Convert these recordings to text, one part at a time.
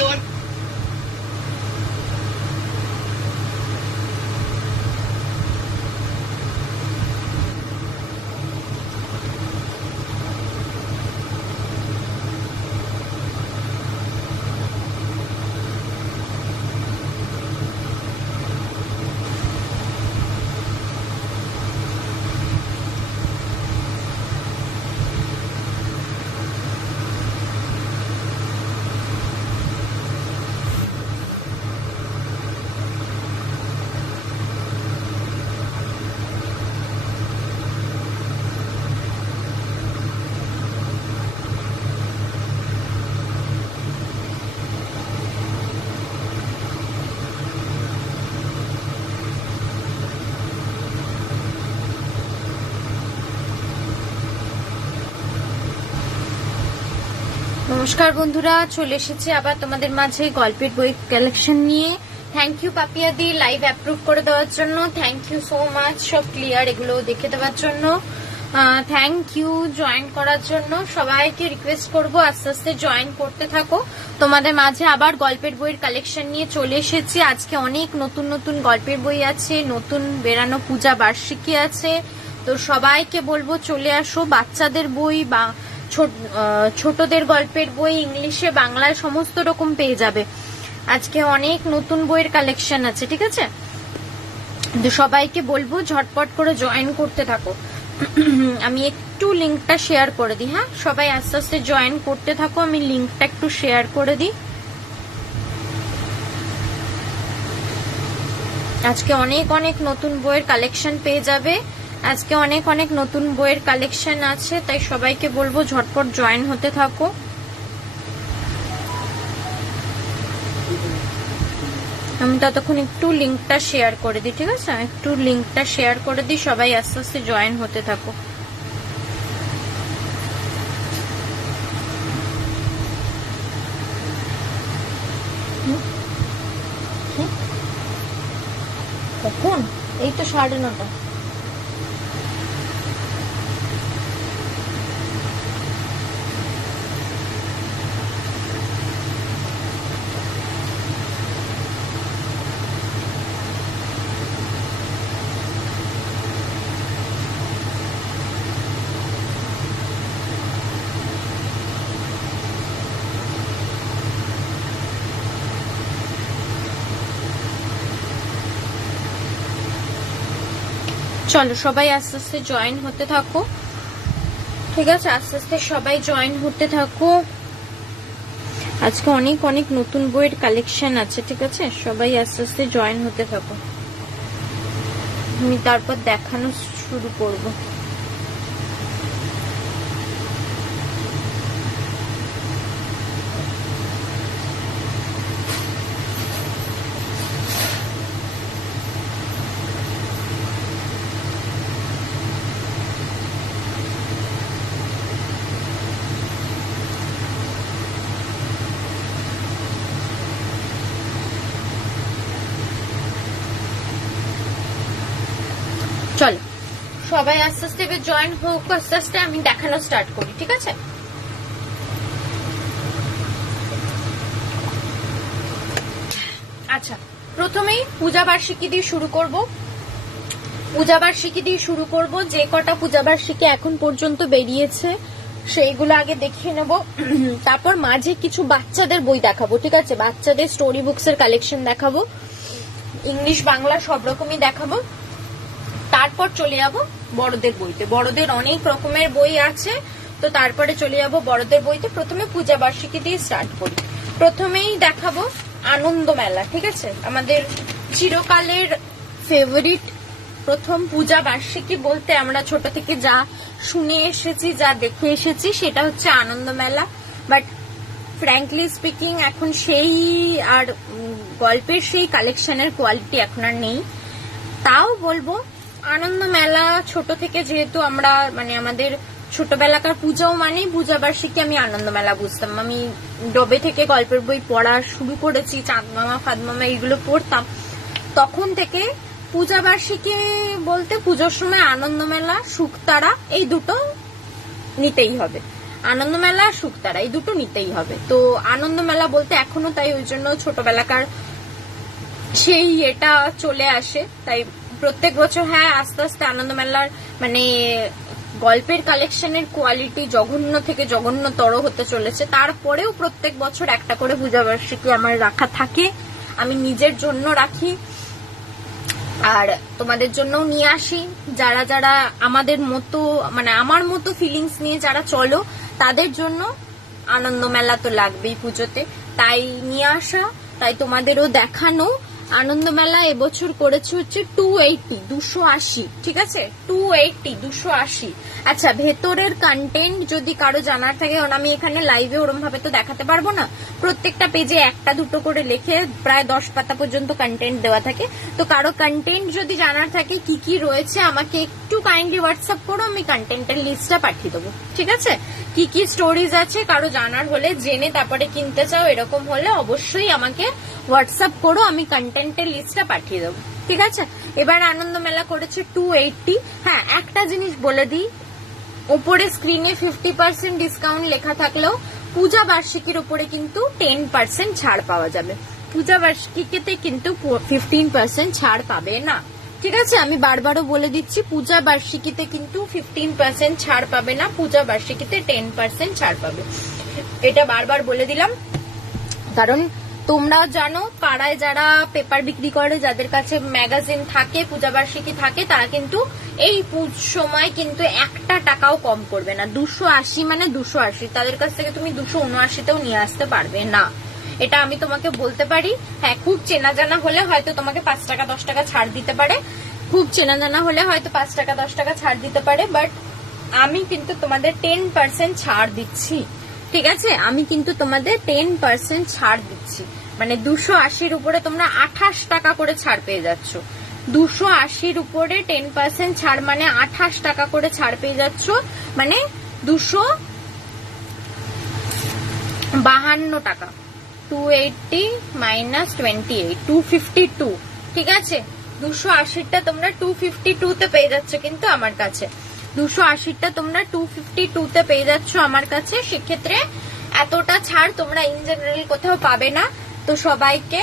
Lower. নমস্কার বন্ধুরা, চলে এসেছি আবার তোমাদের মাঝে গল্পের বই কালেকশন নিয়ে। থ্যাংক ইউ পাপিয়া দি লাইভ অ্যাপ্রুভ করে দেওয়ার জন্য, থ্যাংক ইউ সো মাচ। সব ক্লিয়ার এগুলো দেখে দেওয়ার জন্য থ্যাংক ইউ। জয়েন করার জন্য সবাইকে রিকোয়েস্ট করব আস্তে আস্তে জয়েন করতে থাকো। তোমাদের মাঝে আবার গল্পের বইয়ের কালেকশন নিয়ে চলে এসেছি। আজকে অনেক নতুন নতুন গল্পের বই আছে, নতুন বেরানো পূজা বার্ষিকী আছে। তো সবাইকে বলবো চলে আসো। বাচ্চাদের বই বা ছোটদের গল্পের বই ইংলিশে বাংলায় সমস্ত রকম পেয়ে যাবে। আজকে অনেক নতুন বইয়ের কালেকশন আছে, ঠিক আছে? তো সবাইকে বলবো ঝটপট করে জয়েন করতে থাকো। আমি একটু লিঙ্কটা শেয়ার করে দিই। হ্যাঁ, সবাই আস্তে আস্তে জয়েন করতে থাকো। আমি লিঙ্কটা একটু শেয়ার করে দিই। আজকে অনেক অনেক নতুন বইয়ের কালেকশন পেয়ে যাবে। আজকে অনেক অনেক নতুন বইয়ের কালেকশন আছে, তাই সবাইকে বলবো ঝটপট জয়েন হতে থাকো। আমি ততক্ষণ একটু লিঙ্কটা শেয়ার করে দিই, ঠিক আছে? একটু লিঙ্কটা শেয়ার করে দিই, সবাই আস্তে আস্তে জয়েন হতে থাকো। কখন? এই তো 9:30। চলো সবাই আস্তে আস্তে জয়েন হতে থাকো, ঠিক আছে? আস্তে আস্তে সবাই জয়েন হতে থাকো। আজকে অনেক অনেক নতুন বইয়ের কালেকশন আছে, ঠিক আছে? সবাই আস্তে আস্তে জয়েন হতে থাকো। আমি তারপর দেখানো শুরু করব। চলো সবাই আস্তে আস্তে এবার জয়েন হোক। আস্তে আস্তে আমি দেখানো স্টার্ট করি, ঠিক আছে? আচ্ছা, প্রথমেই পূজা বার্ষিকী দিয়ে শুরু করব। পূজা বার্ষিকী দিয়ে শুরু করব। যে কটা পূজা বার্ষিকী এখন পর্যন্ত বেরিয়েছে সেইগুলো আগে দেখিয়ে নেব। তারপর মাঝে কিছু বাচ্চাদের বই দেখাবো, ঠিক আছে? বাচ্চাদের স্টোরি বুকস এর কালেকশন দেখাবো, ইংলিশ বাংলা সব রকমই দেখাবো। তারপর চলে যাব বড়দের বইতে। বড়দের অনেক রকমের বই আছে, তো তারপরে চলে যাব বড়দের বইতে। প্রথমে পূজা বার্ষিকী দিয়ে স্টার্ট করি। প্রথমেই দেখাবো আনন্দ মেলা, ঠিক আছে? আমাদের চিরকালের ফেভারিট প্রথম পূজা বার্ষিকী বলতে আমরা ছোট থেকে যা শুনে এসেছি, যা দেখে এসেছি, সেটা হচ্ছে আনন্দ মেলা। বাট ফ্র্যাঙ্কলি স্পিকিং এখন সেই আর গল্পের সেই কালেকশনের কোয়ালিটি এখন আর নেই। তাও বলবো আনন্দ মেলা ছোট থেকে, যেহেতু আমরা মানে আমাদের ছোটবেলাকার পূজাও মানেই পূজা বার্ষিকী, আমি আনন্দ মেলা বুঝতাম। আমি ডবে থেকে গল্পের বই পড়া শুরু করেছি, চাঁদ মামা ফাদ মামা এগুলো পড়তাম। তখন থেকে পূজা বার্ষিকী বলতে পুজোর সময় আনন্দ মেলা, শুকতারা এই দুটো নিতেই হবে। আনন্দ মেলা আর শুকতারা, এই দুটো নিতেই হবে। তো আনন্দ মেলা বলতে এখনো তাই ওই জন্য ছোটবেলাকার সেই এটা চলে আসে, তাই প্রত্যেক বছর। হ্যাঁ, আস্তে আস্তে আনন্দ মেলার মানে গল্পের কালেকশনের কোয়ালিটি জঘন্য থেকে জঘন্যতর হতে চলেছে। তারপরেও প্রত্যেক বছর একটা করে পূজাবার্ষিকী আমার রাখা থাকে, আমি নিজের জন্য রাখি আর তোমাদের জন্যও নিয়ে আসি। যারা যারা আমাদের মতো মানে আমার মতো ফিলিংস নিয়ে যারা চলো তাদের জন্য আনন্দ মেলা তো লাগবেই পুজোতে, তাই নিয়ে আসা, তাই তোমাদেরও দেখানো। আনন্দ মেলা এবছর করেছে হচ্ছে 280, ঠিক আছে, 280। আচ্ছা, ভেতরের কন্টেন্ট যদি কারো জানার থাকে, কারণ আমি এখানে লাইভে ওরম ভাবে তো দেখাতে পারবো না, প্রত্যেকটা পেজে একটা দুটো করে লিখে প্রায় 10 পাতা পর্যন্ত কন্টেন্ট দেওয়া থাকে। তো কারো কন্টেন্ট যদি জানার থাকে কি কি রয়েছে আমাকে একটু কাইন্ডলি হোয়াটসঅ্যাপ করো, আমি কন্টেন্টের লিস্টটা পাঠিয়ে দেবো, ঠিক আছে। কি কি স্টোরিজ আছে কারো জানার হলে, জেনে তারপরে কিনতে চাও এরকম হলে অবশ্যই আমাকে হোয়াটসঅ্যাপ করো, আমি কন্টেন্টের লিস্টটা পাঠিয়ে দেবো, ঠিক আছে। এবার আনন্দ মেলা করেছে 280। হ্যাঁ, একটা জিনিস বলে দিই, উপরে স্ক্রিনে 50% ডিসকাউন্ট লেখা থাকলেও পূজা বার্ষিকীর উপরে কিন্তু 10% ছাড় পাওয়া যাবে। পূজা বার্ষিকীতে কিন্তু 15% ছাড় পাবে না, ঠিক আছে। আমি বারবারও বলে দিচ্ছি, পূজা বার্ষিকীতে কিন্তু 15% ছাড় পাবে না, পূজা বার্ষিকীতে 10% ছাড় পাবে। এটা বারবার বলে দিলাম, কারণ তোমরাও জানো পাড়ায় যারা পেপার বিক্রি করে, যাদের কাছে ম্যাগাজিন থাকে, পূজাবার্ষিকী থাকে, তারা কিন্তু এই সময় কিন্তু একটা টাকাও কম করবে না। 280 মানে 280, তাদের কাছ থেকে তুমি 279তেও নিয়ে আসতে পারবে না, এটা আমি তোমাকে বলতে পারি। হ্যাঁ, খুব চেনা জানা হলে হয়তো তোমাকে 5 টাকা 10 টাকা ছাড় দিতে পারে, খুব চেনা জানা হলে হয়তো 5 টাকা 10 টাকা ছাড় দিতে পারে, বাট আমি কিন্তু তোমাদের 10% ছাড় দিচ্ছি, ঠিক আছে। আমি কিন্তু তোমাদের 10% ছাড় দিচ্ছি, মানে 280-র উপরে তোমরা 28 টাকা করে ছাড় পেয়ে যাচ্ছ। 280-র উপরে 10% ছাড় মানে 28 টাকা করে ছাড় পেয়ে যাচ্ছ, মানে 252 টাকা। 280 মাইনাস 28, 252, ঠিক আছে। 280টা তোমরা 252-তে পেয়ে যাচ্ছ কিন্তু আমার কাছে, 280টা তোমরা 252-তে পেয়ে যাচ্ছ আমার কাছে। সেক্ষেত্রে এতটা ছাড় তোমরা ইন জেনারেল কোথাও পাবে না, তো সবাইকে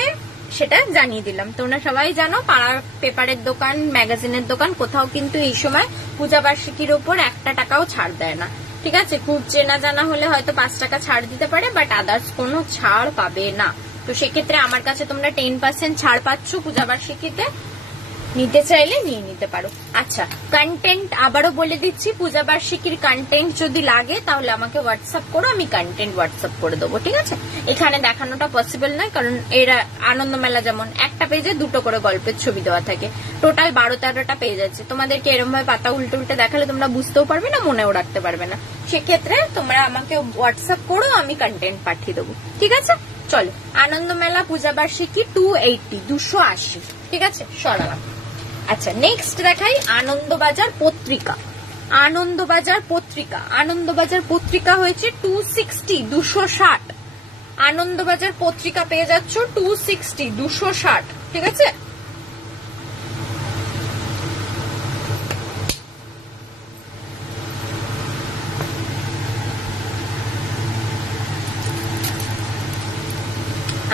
সেটা জানিয়ে দিলাম। তোমরা সবাই জানো পাড়ার পেপারের দোকান, ম্যাগাজিনের দোকান কোথাও কিন্তু এই সময় পূজা বার্ষিকীর উপর 1 টাকাও ছাড় দেয় না, ঠিক আছে। খুব চেনা জানা হলে হয়তো 5 টাকা ছাড় দিতে পারে, বাট আদার্স কোনো ছাড় পাবে না। তো সেক্ষেত্রে আমার কাছে তোমরা 10% ছাড় পাচ্ছ পূজা বার্ষিকীতে, নিতে চাইলে নিয়ে নিতে পারো। আচ্ছা, কন্টেন্ট আবারও বলে দিচ্ছি, পূজা বার্ষিকীর কন্টেন্ট যদি লাগে তাহলে আমাকে হোয়াটসঅ্যাপ করো, আমি কন্টেন্ট হোয়াটসঅ্যাপ করে দেবো, ঠিক আছে। এখানে দেখানোটা পসিবল নয়, কারণ এরা আনন্দ মেলা যেমন একটা পেজে 2টো করে গল্পের ছবি দেওয়া থাকে, টোটাল 12-13টা পেজ আছে। তোমাদেরকে এরকম ভাবে পাতা উল্টে উল্টে দেখালে তোমরা বুঝতেও পারবে না, মনেও রাখতে পারবে না। সেক্ষেত্রে তোমরা আমাকে হোয়াটসঅ্যাপ করো, আমি কন্টেন্ট পাঠিয়ে দেবো, ঠিক আছে। চলো, আনন্দ মেলা পূজা বার্ষিকী 280, ঠিক আছে, সরালাম। আচ্ছা, নেক্সট দেখাই আনন্দবাজার পত্রিকা। আনন্দবাজার পত্রিকা, আনন্দবাজার পত্রিকা হয়েছে 260, আনন্দবাজার পত্রিকা পেয়ে যাচ্ছ 260, ঠিক আছে।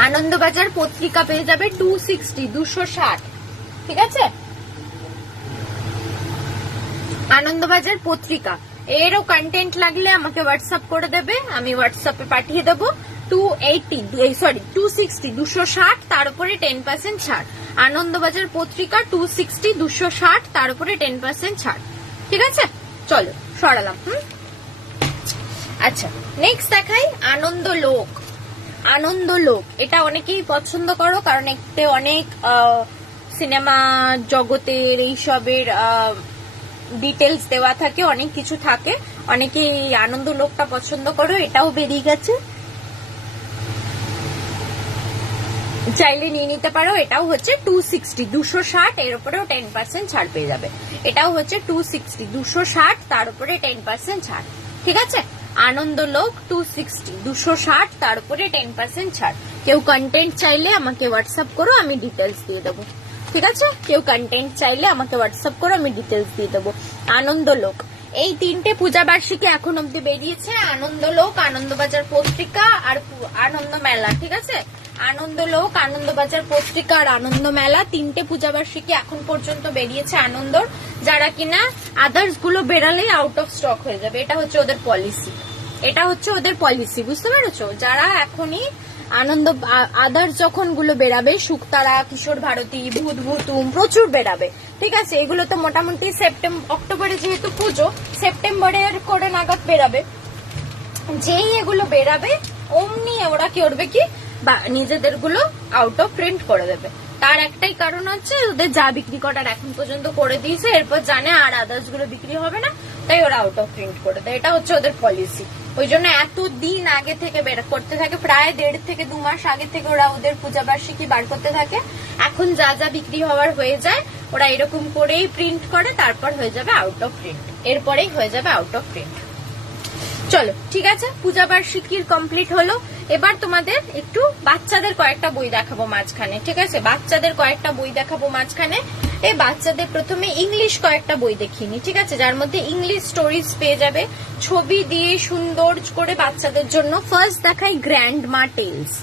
আনন্দবাজার পত্রিকা পেয়ে যাবে 260, ঠিক আছে। আনন্দবাজার পত্রিকা এরও কন্টেন্ট লাগলে আমাকে হোয়াটসঅ্যাপ করে দেবে, আমি হোয়াটসঅ্যাপে পাঠিয়ে দেবো। 260, তার উপরে 10% ছাড়। আনন্দবাজার পত্রিকা 260, তার উপরে 10% ছাড়, ঠিক আছে। চলো, সরালাম। আচ্ছা, নেক্সট দেখাই আনন্দলোক। আনন্দলোক এটা অনেকেই পছন্দ করো, কারণ এতে অনেক সিনেমা জগতের এইসবের ডিটেলস দেওয়া থাকে, অনেক কিছু থাকে, অনেকে এই আনন্দলোকটা পছন্দ করো। এটাও বেরিয়ে গেছে, চাইলে নিয়ে নিতে পারো। এটাও হচ্ছে 260, এর উপরেও 10% ছাড় পেয়ে যাবে। এটাও হচ্ছে 260, তার উপরে 10% ছাড়, ঠিক আছে। আনন্দলোক 260, তার উপরে 10% ছাড়। কেউ কন্টেন্ট চাইলে আমাকে হোয়াটসঅ্যাপ করো, আমি ডিটেলস দিয়ে দেবো, ঠিক আছে। কেউ কন্টেন্ট চাইলে আমাকে হোয়াটসঅ্যাপ করো, আমি ডিটেলস দিয়ে দেবো। আনন্দলোক এই 3টে পূজা বার্ষিকী এখন অব্দি বেরিয়েছে, আনন্দলোক, আনন্দবাজার পত্রিকা আর আনন্দ মেলা। ঠিক আছে, আনন্দলোক, আনন্দবাজার পত্রিকা আর আনন্দ মেলা 3টে পূজা বার্ষিকী এখন পর্যন্ত বেরিয়েছে আনন্দর, যারা কিনা আদার্স গুলো বেরালেই আউট অফ স্টক হয়ে যাবে। এটা হচ্ছে ওদের পলিসি, এটা হচ্ছে ওদের পলিসি, বুঝতে পেরেছো? যারা এখনই আনন্দ আদার্স যখন গুলো বেরাবে, শুকতারা, কিশোর ভারতী, ভূত ভুতুম প্রচুর বেরাবে। ঠিক আছে, এগুলো তো মোটামুটি অক্টোবরে যেহেতু পুজো, সেপ্টেম্বরের করে নাগাদ বেরাবে। যেই এগুলো বেরাবে অমনি ওরা কি করবে কি, বা নিজেদের গুলো আউট অফ প্রিন্ট করে দেবে। তার একটাই কারণ হচ্ছে ওদের যা বিক্রি করার এখন পর্যন্ত করে দিয়েছে, এরপর জানে আর আদার্স গুলো বিক্রি হবে না, তাই ওরা আউট অফ প্রিন্ট করে দেয়। এটা হচ্ছে ওদের পলিসি। ওই জন্য এতদিন আগে থেকে বের করতে থাকে, প্রায় 1.5 থেকে 2 মাস আগে থেকে ওরা ওদের পূজা বার্ষিকী বার করতে থাকে। এখন যা যা বিক্রি হওয়ার হয়ে যায় ওরা এরকম করেই প্রিন্ট করে, তারপর হয়ে যাবে আউট অফ প্রিন্ট, এরপরেই হয়ে যাবে আউট অফ প্রিন্ট। চলো ঠিক আছে, পূজা বার্ষিকীর কমপ্লিট হলো। এবার তোমাদের একটু বাচ্চাদের কয়েকটা বই দেখাবো মাঝখানে। ঠিক আছে, বাচ্চাদের কয়েকটা বই দেখাবো মাঝখানে। এই বাচ্চাদের প্রথমে ইংলিশ কয়েকটা বই দেখিনি, ঠিক আছে, যার মধ্যে ইংলিশ স্টোরিজ পেয়ে যাবে ছবি দিয়ে সুন্দর করে বাচ্চাদের জন্য। ফার্স্ট দেখাই গ্র্যান্ডমা টেলস,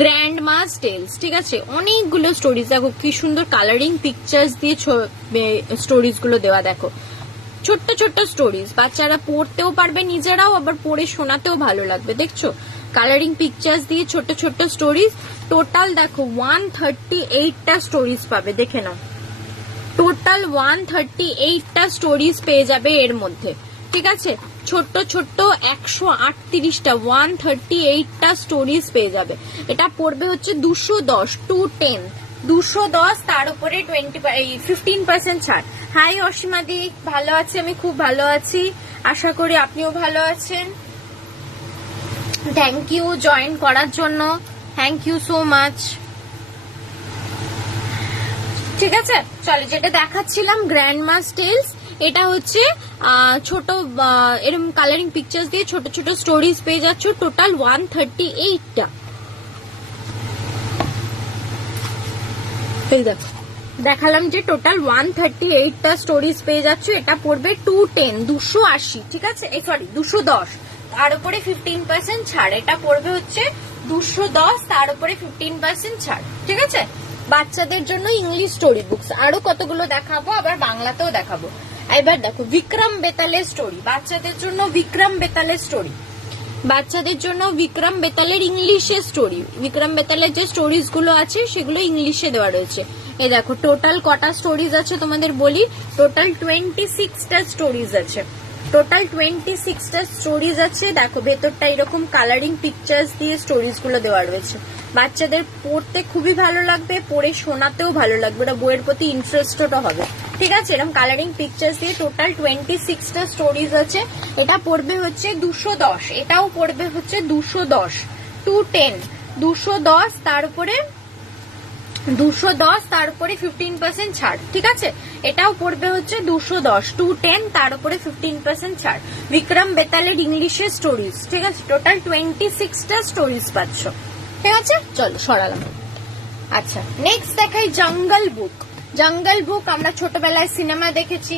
গ্র্যান্ডমাস টেলস। ঠিক আছে, অনেকগুলো স্টোরিজ, দেখো কি সুন্দর কালারিং পিকচার্স দিয়ে স্টোরিজ গুলো দেওয়া। দেখো ছোট্ট ছোট্ট স্টোরিজ, বাচ্চারা পড়তেও পারবে নিজেরাও, আবার পড়ে শোনাতেও ভালো লাগবে। দেখছো কালারিং পিকচার্স দিয়ে ছোট ছোট্ট স্টোরিজ। টোটাল দেখো 138টা স্টোরিজ পাবে, দেখে নাও। টোটাল 138টা স্টোরিজ পেয়ে যাবে এর মধ্যে। ঠিক আছে, ছোট্ট ছোট্ট 138টা 138টা স্টোরিজ পেয়ে যাবে। এটা পড়বে হচ্ছে 210, 210, 210, তার উপরে 15% ছাড়। হাই অসীমাদি, ভালো আছি, আমি খুব ভালো আছি, আশা করি আপনিও ভালো আছেন। থ্যাংক ইউ জয়েন করার জন্য, থ্যাংক ইউ সো মাচ। ঠিক আছে, চলো যেটা দেখাচ্ছিলাম গ্র্যান্ডমাস টেলস, এটা হচ্ছে ছোট এরকম কালারিং পিকচার্স দিয়ে ছোট ছোট স্টোরিজ পেয়ে যাচ্ছ। টোটাল 138টা। এই দেখো দেখালাম যে টোটাল 138টা স্টোরিজ পেয়ে যাচ্ছ। এটা পড়বে 210, 280। ঠিক আছে, সরি 210, তার উপরে 15% ছাড়। এটা পড়বে হচ্ছে 210, তার উপরে 15% ছাড়। ঠিক আছে, বাচ্চাদের জন্য ইংলিশ স্টোরি বুকস আরো কতগুলো দেখাবো, আবার বাংলাতেও দেখাবো। এবার দেখো বিক্রম বেতালের স্টোরি, বাচ্চাদের জন্য বিক্রম বেতালের স্টোরি, বাচ্চাদের জন্য বিক্রম বেতালের ইংলিশে স্টোরি। বিক্রম বেতালের যে স্টোরিজ গুলো আছে সেগুলো ইংলিশে দেওয়া রয়েছে। এই দেখো টোটাল কটা স্টোরিজ আছে তোমাদের বলি, টোটাল 26টা স্টোরিজ আছে। টোটাল 26টা স্টোরিজ আছে। দেখো ভেতরটা এরকম কালারিং পিকচার্স দিয়ে স্টোরিজ গুলো দেওয়া রয়েছে। বাচ্চাদের পড়তে খুবই ভালো লাগবে, পড়ে শোনাতেও ভালো লাগবে, ওরা বইয়ের প্রতি ইন্টারেস্টেড হবে। ঠিক আছে, এরকম কালারিং পিকচার্স দিয়ে টোটাল 26টা স্টোরিজ আছে। এটা পড়বে হচ্ছে 210, এটাও পড়বে হচ্ছে 210, 210, 210, তার উপরে 210, তার উপরে 15% ছাড়। ঠিক আছে, এটাও পড়বে হচ্ছে 210, 210, তার উপরে 15% ছাড়। বিক্রম বেতালের ইংলিশের স্টোরিজ। ঠিক আছে, টোটাল 26টা স্টোরিজ পাচ্ছ। ঠিক আছে, চলো সরালাম। আচ্ছা, নেক্সট দেখাই জঙ্গল বুক। জঙ্গল বুক আমরা ছোটবেলায় সিনেমা দেখেছি,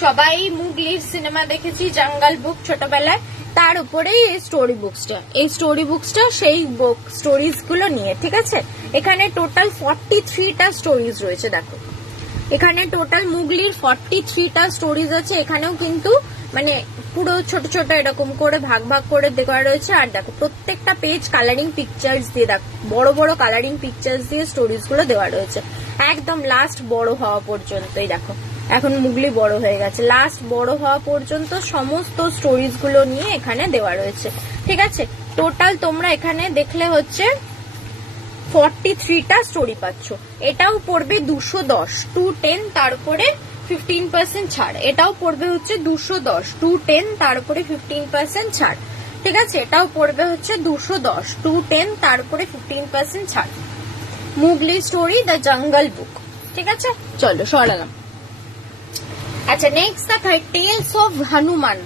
সবাই মুগলির সিনেমা দেখেছি। জঙ্গল বুক ছোটবেলায়, তার উপরে এই স্টোরি বুকসটা, এই স্টোরি বুকসটা সেই বুক স্টোরিজ গুলো নিয়ে। ঠিক আছে, এখানে টোটাল 43টা স্টোরিজ রয়েছে। দেখো এখানে টোটাল মুগলির 43টা স্টোরিজ আছে। এখানেও কিন্তু মানে পুরো ছোট ছোট এরকম করে ভাগ ভাগ করে দেওয়া রয়েছে। আর দেখো প্রত্যেকটা পেজ কালারিং পিকচার্স দিয়ে, দেখো বড় বড় কালারিং পিকচার্স দিয়ে স্টোরিজ গুলো দেওয়া রয়েছে, একদম লাস্ট বড় হওয়া পর্যন্তই। দেখো এখন মুগলি বড় হয়ে গেছে, লাস্ট বড় হওয়া পর্যন্ত সমস্ত স্টোরিজ গুলো নিয়ে এখানে দেওয়া রয়েছে। ঠিক আছে, টোটাল তোমরা এখানে দেখলে হচ্ছে 43টা স্টোরি পাচ্ছ। এটাও পড়বে 210, 210, তার উপরে 15% ছাড়। এটাও পড়বে হচ্ছে 210, 210, তার উপরে 15% ছাড়। ঠিক আছে, এটাও পড়বে হচ্ছে 210, 210, তার উপরে 15% ছাড়। মুগলি স্টোরি দ্য জঙ্গল বুক। ঠিক আছে, চলো সরালাম। আচ্ছা, নেক্সট দেখাই টেলস অফ হনুমান।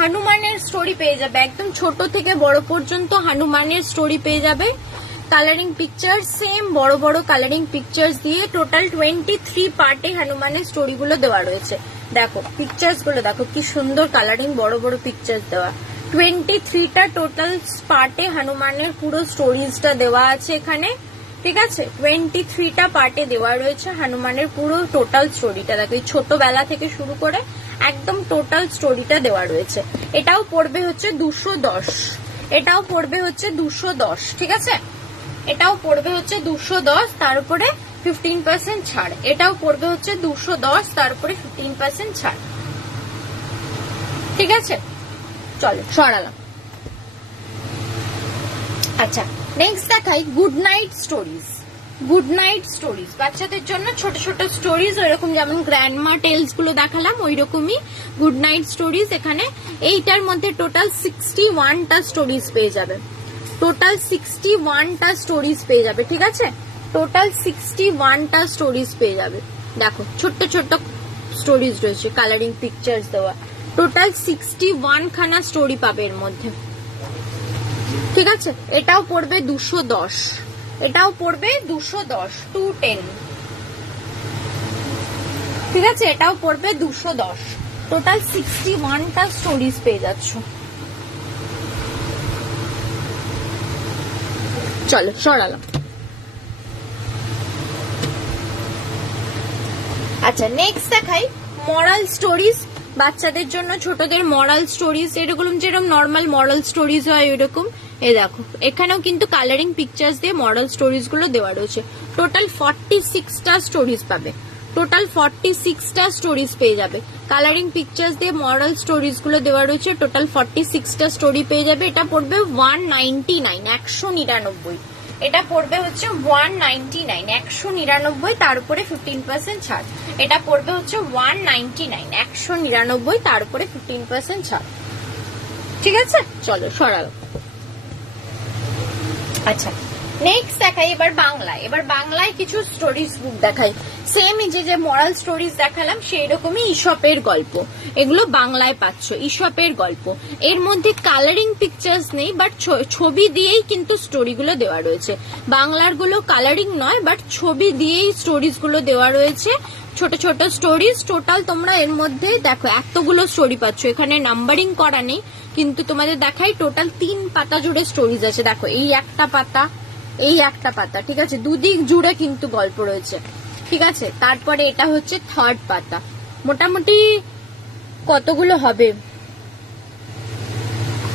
হনুমানের স্টোরি পেয়ে যাবে, একদম ছোট থেকে বড় পর্যন্ত হনুমানের স্টোরি পেয়ে যাবে। কালারিং পিকচার সেম বড় বড় কালারিং পিকচার্স দিয়ে টোটাল 23 পার্টে হনুমানের স্টোরি গুলো দেওয়া রয়েছে। দেখো পিকচার্স গুলো দেখো কি সুন্দর কালারিং, বড় বড় পিকচার্স দেওয়া। 23টা টোটাল পার্টে হনুমানের পুরো স্টোরিজটা দেওয়া আছে এখানে, ঠিক আছে। 23টা পার্টে দেওয়া রয়েছে হনুমানের পুরো টোটাল স্টোরিটা। দেখো এই ছোটবেলা থেকে শুরু করে একদম টোটাল স্টোরিটা দেওয়া রয়েছে। এটাও পড়বে হচ্ছে 210, এটাও পড়বে হচ্ছে 210, ঠিক আছে। এটাও পড়বে হচ্ছে 210, তার উপরে 15% ছাড়। এটাও পড়বে হচ্ছে 210, তার উপরে 15% ছাড়, ঠিক আছে। চলো সরালাম। আচ্ছা নেক্সট দেখাই good night stories. Good night stories বাচ্চাদের জন্য ছোট ছোট স্টোরিজ, ওইরকম যেমন গ্র্যান্ডমা টেলস গুলো দেখালাম ওই রকমই গুড নাইট স্টোরিজ। এখানে এইটার মধ্যে টোটাল 61টা স্টোরিজ পেয়ে যাবে, টোটাল 61টা স্টোরিজ পেয়ে যাবে, ঠিক আছে। টোটাল 61টা স্টোরিজ পেয়ে যাবে। দেখো ছোট্ট ছোট্ট স্টোরিজ রয়েছে, কালারিং পিকচার্স দেওয়া। টোটাল 61 খানা স্টোরি পাবে এর মধ্যে, ঠিক আছে। এটাও পড়বে 210, এটাও পড়বে 210, 210, ঠিক আছে। এটাও পড়বে 210। টোটাল 61টা স্টোরিজ পেয়ে যাচ্ছ। চলো সরালাম। আচ্ছা নেক্সট দেখাই মরাল স্টোরিজ বাচ্চাদের জন্য, ছোটদের মরাল স্টোরিজ, এরকম যেরকম নর্মাল মরাল স্টোরিজ হয় ওইরকম। এই দেখো এখানেও কিন্তু কালারিং পিকচার্স দিয়ে মরাল স্টোরিজ গুলো দেওয়া রয়েছে। টোটাল 46টা স্টোরিজ পাবে, টোটাল 46টা স্টোরিজ পেয়ে যাবে। কালারিং পিকচার্স দিয়ে মরাল স্টোরিজ গুলো দেওয়া রয়েছে, টোটাল 46টা স্টোরি পেয়ে যাবে। এটা পড়বে 199, 199। এটা পড়বে হচ্ছে 199, 199, তার উপরে 15% ছাড়। এটা পড়বে হচ্ছে 199, 199, তার উপরে 15% ছাড়, ঠিক আছে। চলো সরালো। আচ্ছা নেক্সট দেখাই এবার বাংলায়। এবার বাংলায় কিছু স্টোরিজ বুক দেখাই। সেম যে মরাল স্টোরিজ দেখালাম সেই রকমই ইসপের গল্প, এগুলো বাংলায় পাচ্ছ। ইসপের গল্প, এর মধ্যে কালারিং পিকচার্স নেই, বাট ছবি দিয়েই কিন্তু স্টোরি গুলো দেওয়া রয়েছে। বাংলার গুলো কালারিং নয়, বাট ছবি দিয়েই স্টোরিজ গুলো দেওয়া রয়েছে, ছোট ছোট স্টোরিজ। টোটাল তোমরা এর মধ্যে দেখো এতগুলো স্টোরি পাচ্ছ, এখানে নাম্বারিং করা নেই, কিন্তু তোমাদের দেখাই টোটাল 3 পাতা জুড়ে স্টোরিজ আছে। দেখো এই একটা পাতা, এই একটা পাতা, ঠিক আছে। দুদিক জুড়ে কিন্তু গল্প রয়েছে, ঠিক আছে। তারপরে এটা হচ্ছে থার্ড পাতা। মোটামুটি কতগুলো হবে,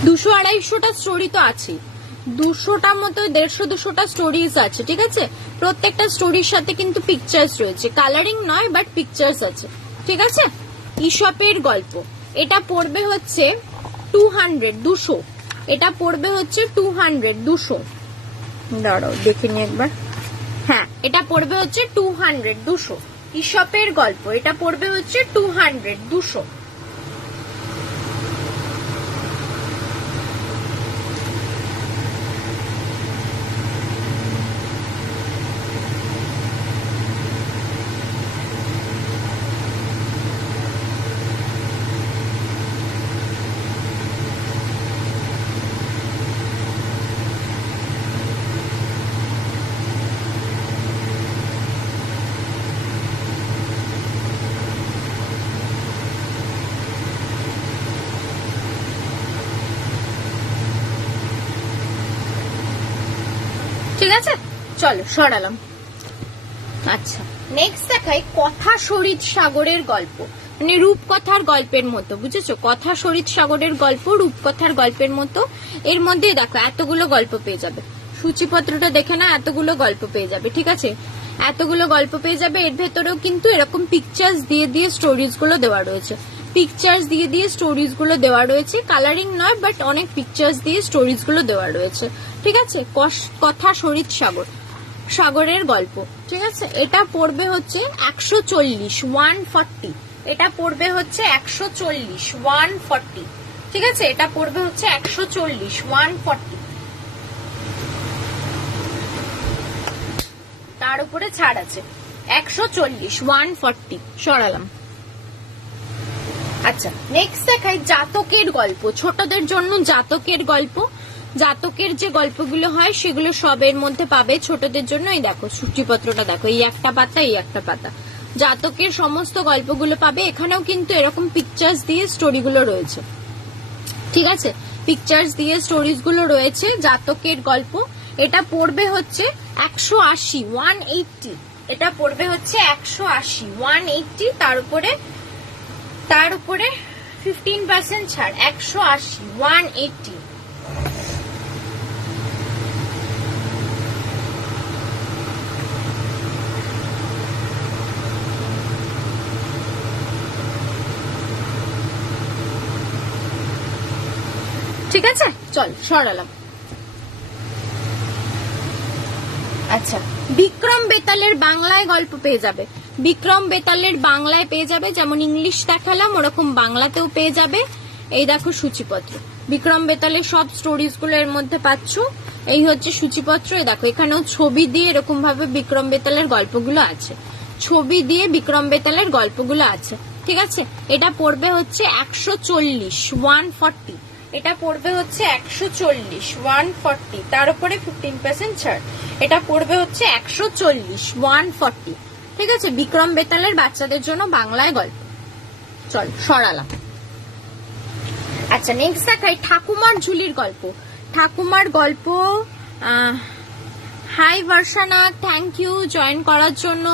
200-250টা স্টোরি তো আছে, 200টা মতো 150-200টা স্টোরিজ আছে, ঠিক আছে। প্রত্যেকটা স্টোরির সাথে কিন্তু পিকচার্স রয়েছে, কালারিং নয় বাট পিকচার্স আছে, ঠিক আছে। ইসপের গল্প, এটা পড়বে হচ্ছে 200, এটা পড়বে হচ্ছে 200। দাঁড়াও দেখে নি একবার, হ্যাঁ এটা পড়বে হচ্ছে 200। ইসপের গল্প, এটা পড়বে হচ্ছে 200। ঠিক আছে চলো সরালাম। আচ্ছা নেক্সট দেখাই কথা শরীর সাগরের গল্প, মানে রূপকথার গল্পের মতো, বুঝেছো। কথা শরীর সাগরের গল্প রূপকথার গল্পের মতো। এর মধ্যে দেখো এতগুলো গল্প পেয়ে যাবে, সূচিপত্রটা দেখে না, এতগুলো গল্প পেয়ে যাবে, ঠিক আছে। এতগুলো গল্প পেয়ে যাবে। এর ভেতরেও কিন্তু এরকম পিকচার্স দিয়ে দিয়ে স্টোরিজ গুলো দেওয়া রয়েছে, পিকচার্স দিয়ে দিয়ে স্টোরিজ গুলো দেওয়া রয়েছে, কালারিং নয় বাট অনেক পিকচার্স দিয়ে স্টোরিজ গুলো দেওয়া রয়েছে, ঠিক আছে। কথা শরীর সাগরের গল্প, ঠিক আছে। এটা পড়বে হচ্ছে 140, 140। এটা পড়বে হচ্ছে 140, 140, ঠিক আছে। এটা পড়বে হচ্ছে 140, 140। তার উপরে ছাড় আছে, 140, 140 সরালাম। আচ্ছা নেক্সট দেখাই জাতকের গল্প, ছোটদের জন্য জাতকের গল্প। জাতকের যে গল্পগুলো হয় সেগুলো সবের মধ্যে পাবে ছোটদের জন্য। এই দেখো সূচিপত্রটা দেখো, এই একটা পাতা, এই একটা পাতা, জাতকের সমস্ত গল্পগুলো পাবে। এখানেও কিন্তু এরকম পিকচার্স দিয়ে স্টোরিগুলো রয়েছে, ঠিক আছে, পিকচার্স দিয়ে স্টোরিজ গুলো রয়েছে, জাতকের গল্প। এটা পড়বে হচ্ছে 180, 180, এটা পড়বে হচ্ছে 180, 180, তার উপরে 15% ছাড়, 180, 180। ঠিক আছে, চল সরালাম। আচ্ছা, বিক্রম বেতালের বাংলায় গল্প পেয়ে যাবে, বিক্রম বেতালের বাংলায় পেয়ে যাবে, যেমন ইংলিশ দেখালাম ওরকম বাংলাতেও পেয়ে যাবে। এই দেখো সূচিপত্র, বিক্রম বেতালের সব স্টোরিজ গুলো এর মধ্যে পাচ্ছ। এই হচ্ছে সূচিপত্র। এই দেখো এখানেও ছবি দিয়ে এরকম ভাবে বিক্রম বেতালের গল্পগুলো আছে, ছবি দিয়ে বিক্রম বেতালের গল্পগুলো আছে, ঠিক আছে। এটা পড়বে হচ্ছে 140, 140, এটা পড়বে হচ্ছে 140, 140, তার উপরে 15% ছাড়। এটা পড়বে হচ্ছে 140, 140, ঠিক আছে। বিক্রম বেতালের বাচ্চাদের জন্য বাংলায় গল্প। চল সরালাম। আচ্ছা, নেক্সট দেখাই ঠাকুমার ঝুলির গল্প। ঠাকুমার গল্প, হাই বর্ষানা, থ্যাংক ইউ জয়েন করার জন্য।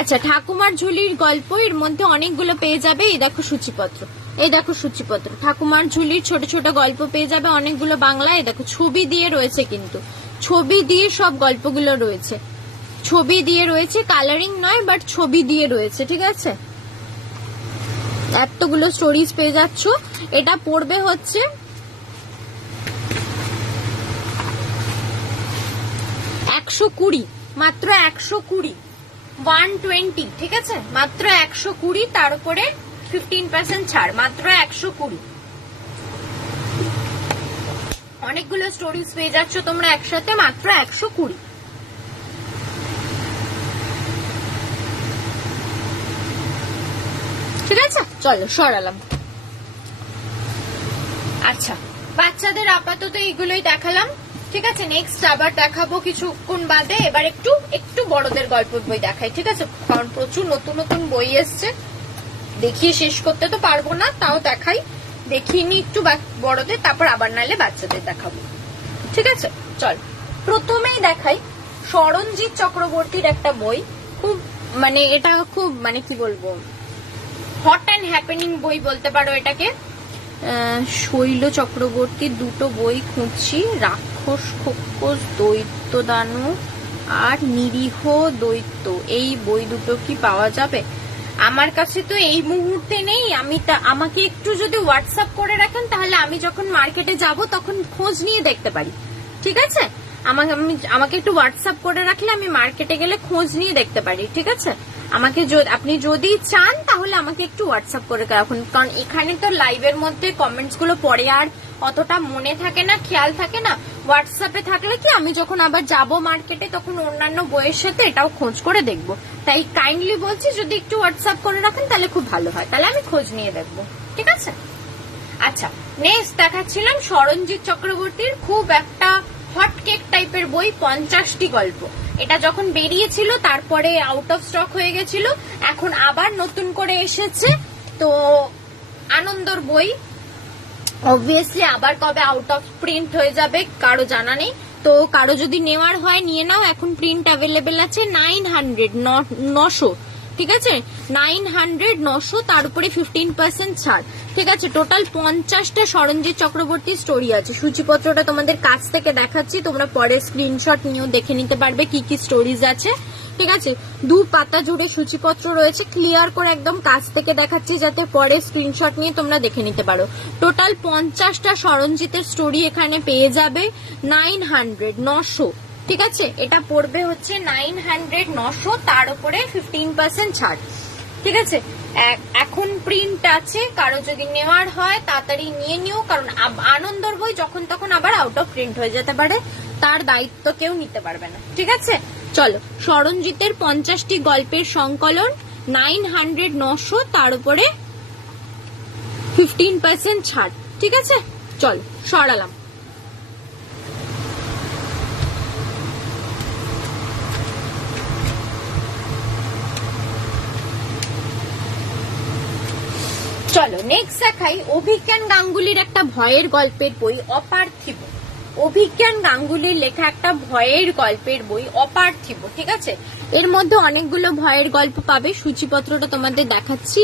আচ্ছা, ঠাকুমার ঝুলির গল্প, এর মধ্যে অনেকগুলো পেয়ে যাবে। এই দেখো সূচিপত্র, এই দেখো সূচিপত্র, ঠাকুমার ঝুলির ছোট ছোট গল্প পেয়ে যাবে অনেকগুলো বাংলায়। দেখো ছবি দিয়ে রয়েছে, কিন্তু ছবি দিয়ে সব গল্পগুলো রয়েছে, ছবি দিয়ে রয়েছে, কালারিং নয় বাট ছবি দিয়ে রয়েছে, ঠিক আছে। এতগুলো স্টোরিজ পেয়ে যাচ্ছ। এটা পড়বে হচ্ছে 120, মাত্র 120, 120, ঠিক আছে, মাত্র 120, তার উপরে 15% ছাড়, মাত্র 120। অনেকগুলো স্টোরিজ পেয়ে যাচ্ছ তোমরা একসাথে, মাত্র 120। ঠিক আছে, চলো সরালাম। আচ্ছা, বাচ্চাদের আপাতত এইগুলোই দেখালাম, ঠিক আছে। নেক্সট আবার দেখাবো কিছুক্ষণ বাদে। এবার একটু বড়দের গল্পের বই দেখাই, ঠিক আছে, কারণ প্রচুর নতুন নতুন বই এসছে, দেখিয়ে শেষ করতে তো পারবো না, তাও দেখাই, দেখিয়ে নি একটু বড়দের, তারপর আবার নাইলে বাচ্চাদের দেখাবো, ঠিক আছে। চল প্রথমেই দেখাই সরঞ্জিৎ চক্রবর্তীর একটা বই। খুব মানে এটা খুব মানে কি বলবো, হট অ্যান্ড হ্যাপেনিং বই বলতে পারো এটাকে। শৈল চক্রবর্তীর দুটো বই খুঁজছি, রাক্ষস খোকস দৈত্য দানু আর নিরীহ দৈত্য, এই বই দুটো কি পাওয়া যাবে? আমার কাছে তো এই মুহূর্তে নেই, আমাকে একটু যদি হোয়াটসঅ্যাপ করে রাখেন তাহলে আমি যখন মার্কেটে যাব তখন খোঁজ নিয়ে দেখতে পারি, ঠিক আছে। আমাকে একটু হোয়াটসঅ্যাপ করে রাখলে আমি মার্কেটে গেলে খোঁজ নিয়ে দেখতে পারি, ঠিক আছে। আপনি যদি চান তাহলে আমাকে একটু হোয়াটসঅ্যাপ করে রাখুন, কারণ এখানে তো লাইভের মধ্যে কমেন্টস গুলো পড়ে আর অতটা মনে থাকে না, খেয়াল থাকে না। হোয়াটসঅ্যাপে থাকলে কি আমি যখন আবার যাব মার্কেটে তখন অন্যান্য বইয়ের সাথে এটাও খোঁজ করে দেখবো। তাই কাইন্ডলি বলছি যদি একটু হোয়াটসঅ্যাপ করে রাখেন তাহলে খুব ভালো হয়, তাহলে আমি খোঁজ নিয়ে দেখবো, ঠিক আছে। আচ্ছা, নেক্সট দেখাচ্ছিলাম সরঞ্জিৎ চক্রবর্তীর খুব একটা হট কেক টাইপের বই, 50টি গল্প। এটা যখন বেরিয়েছিল তারপরে আউট অফ স্টক হয়ে গেছিল, এখন আবার নতুন করে এসেছে, তো আনন্দর বই। অবভিয়াসলি আবার কবে আউট অফ প্রিন্ট হয়ে যাবে কারো জানা নেই, তো কারো যদি নেওয়ার হয় নিয়ে নাও, এখন প্রিন্ট অ্যাভেলেবেল আছে 900, 900, ঠিক আছে, 900, 900, তার উপরে 15% ছাড়, ঠিক আছে। টোটাল 50টা সরঞ্জিৎ চক্রবর্তী স্টোরি আছে। সূচিপত্রটা তোমাদের কাছ থেকে দেখাচ্ছি, তোমরা পরে স্ক্রিনশট নিয়েও দেখে নিতে পারবে কি কি স্টোরিজ আছে, ঠিক আছে। 2 পাতা জুড়ে সূচিপত্র রয়েছে, ক্লিয়ার করে একদম কাছ থেকে দেখাচ্ছি যাতে পরে স্ক্রিনশট নিয়ে তোমরা দেখে নিতে পারো। টোটাল 50টা সরঞ্জিতের স্টোরি এখানে পেয়ে যাবে 900, 900, ঠিক আছে। এটা পড়বে হচ্ছে 900, 900, তার উপরে 15% ছাড়, ঠিক আছে। এখন প্রিন্ট আছে, কারো যদি নেওয়ার হয় তাড়াতাড়ি নিয়ে নিও, কারণ আনন্দর বই যখন তখন আবার আউট অফ প্রিন্ট হয়ে যেতে পারে, তার দায়িত্ব কেউ নিতে পারবে না, ঠিক আছে। চলো, সরঞ্জিতের 50টি গল্পের সংকলন, 900, 900, তার উপরে 15% ছাড়, ঠিক আছে। চল সরালাম। চলো নেক্সট দেখাই অভিজ্ঞান গাঙ্গুলির একটা ভয়ের গল্পের বই অপার্থিব। অভিজ্ঞান গাঙ্গুলির লেখা একটা ভয়ের গল্পের বই অপার্থিব, ঠিক আছে। এর মধ্যে অনেকগুলো ভয়ের গল্প পাবে, সূচিপত্রটা তোমাদের দেখাচ্ছি।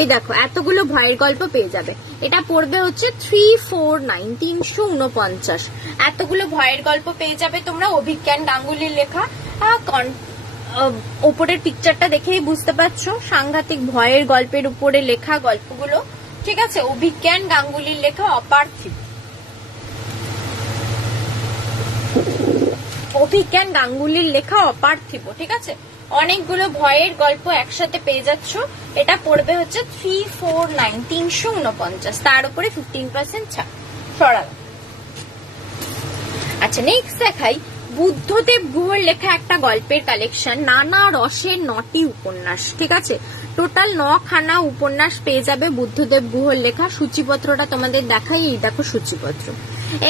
এই দেখো এতগুলো ভয়ের গল্প পেয়ে যাবে। এটা পড়বে হচ্ছে 349 এতগুলো ভয়ের গল্প পেয়ে যাবে তোমরা অভিজ্ঞান গাঙ্গুলির লেখা। উপরের পিকচারটা দেখেই বুঝতে পারছো সাংঘাতিক ভয়ের গল্পের উপরে লেখা গল্পগুলো, ঠিক আছে। অভিজ্ঞান গাঙ্গুলির লেখা অপার্থিব। অভিজ্ঞান গাঙ্গুলির লেখা অপার্থিব, ঠিক আছে। অনেকগুলো ভয়ের গল্প একসাথে পেয়ে যাচ্ছ। এটা পড়বে হচ্ছে 349 তার উপরে 15% ছাড় সরালাম। আচ্ছা নেক্সট দেখাই বুদ্ধদেব গুহর লেখা একটা গল্পের কালেকশন, নানা রসের 9টি উপন্যাস, ঠিক আছে। টোটাল 9খানা উপন্যাস পেয়ে যাবে বুদ্ধদেব গুহর লেখা। সূচিপত্রটা তোমাদের দেখাই, এই দেখো সূচিপত্র,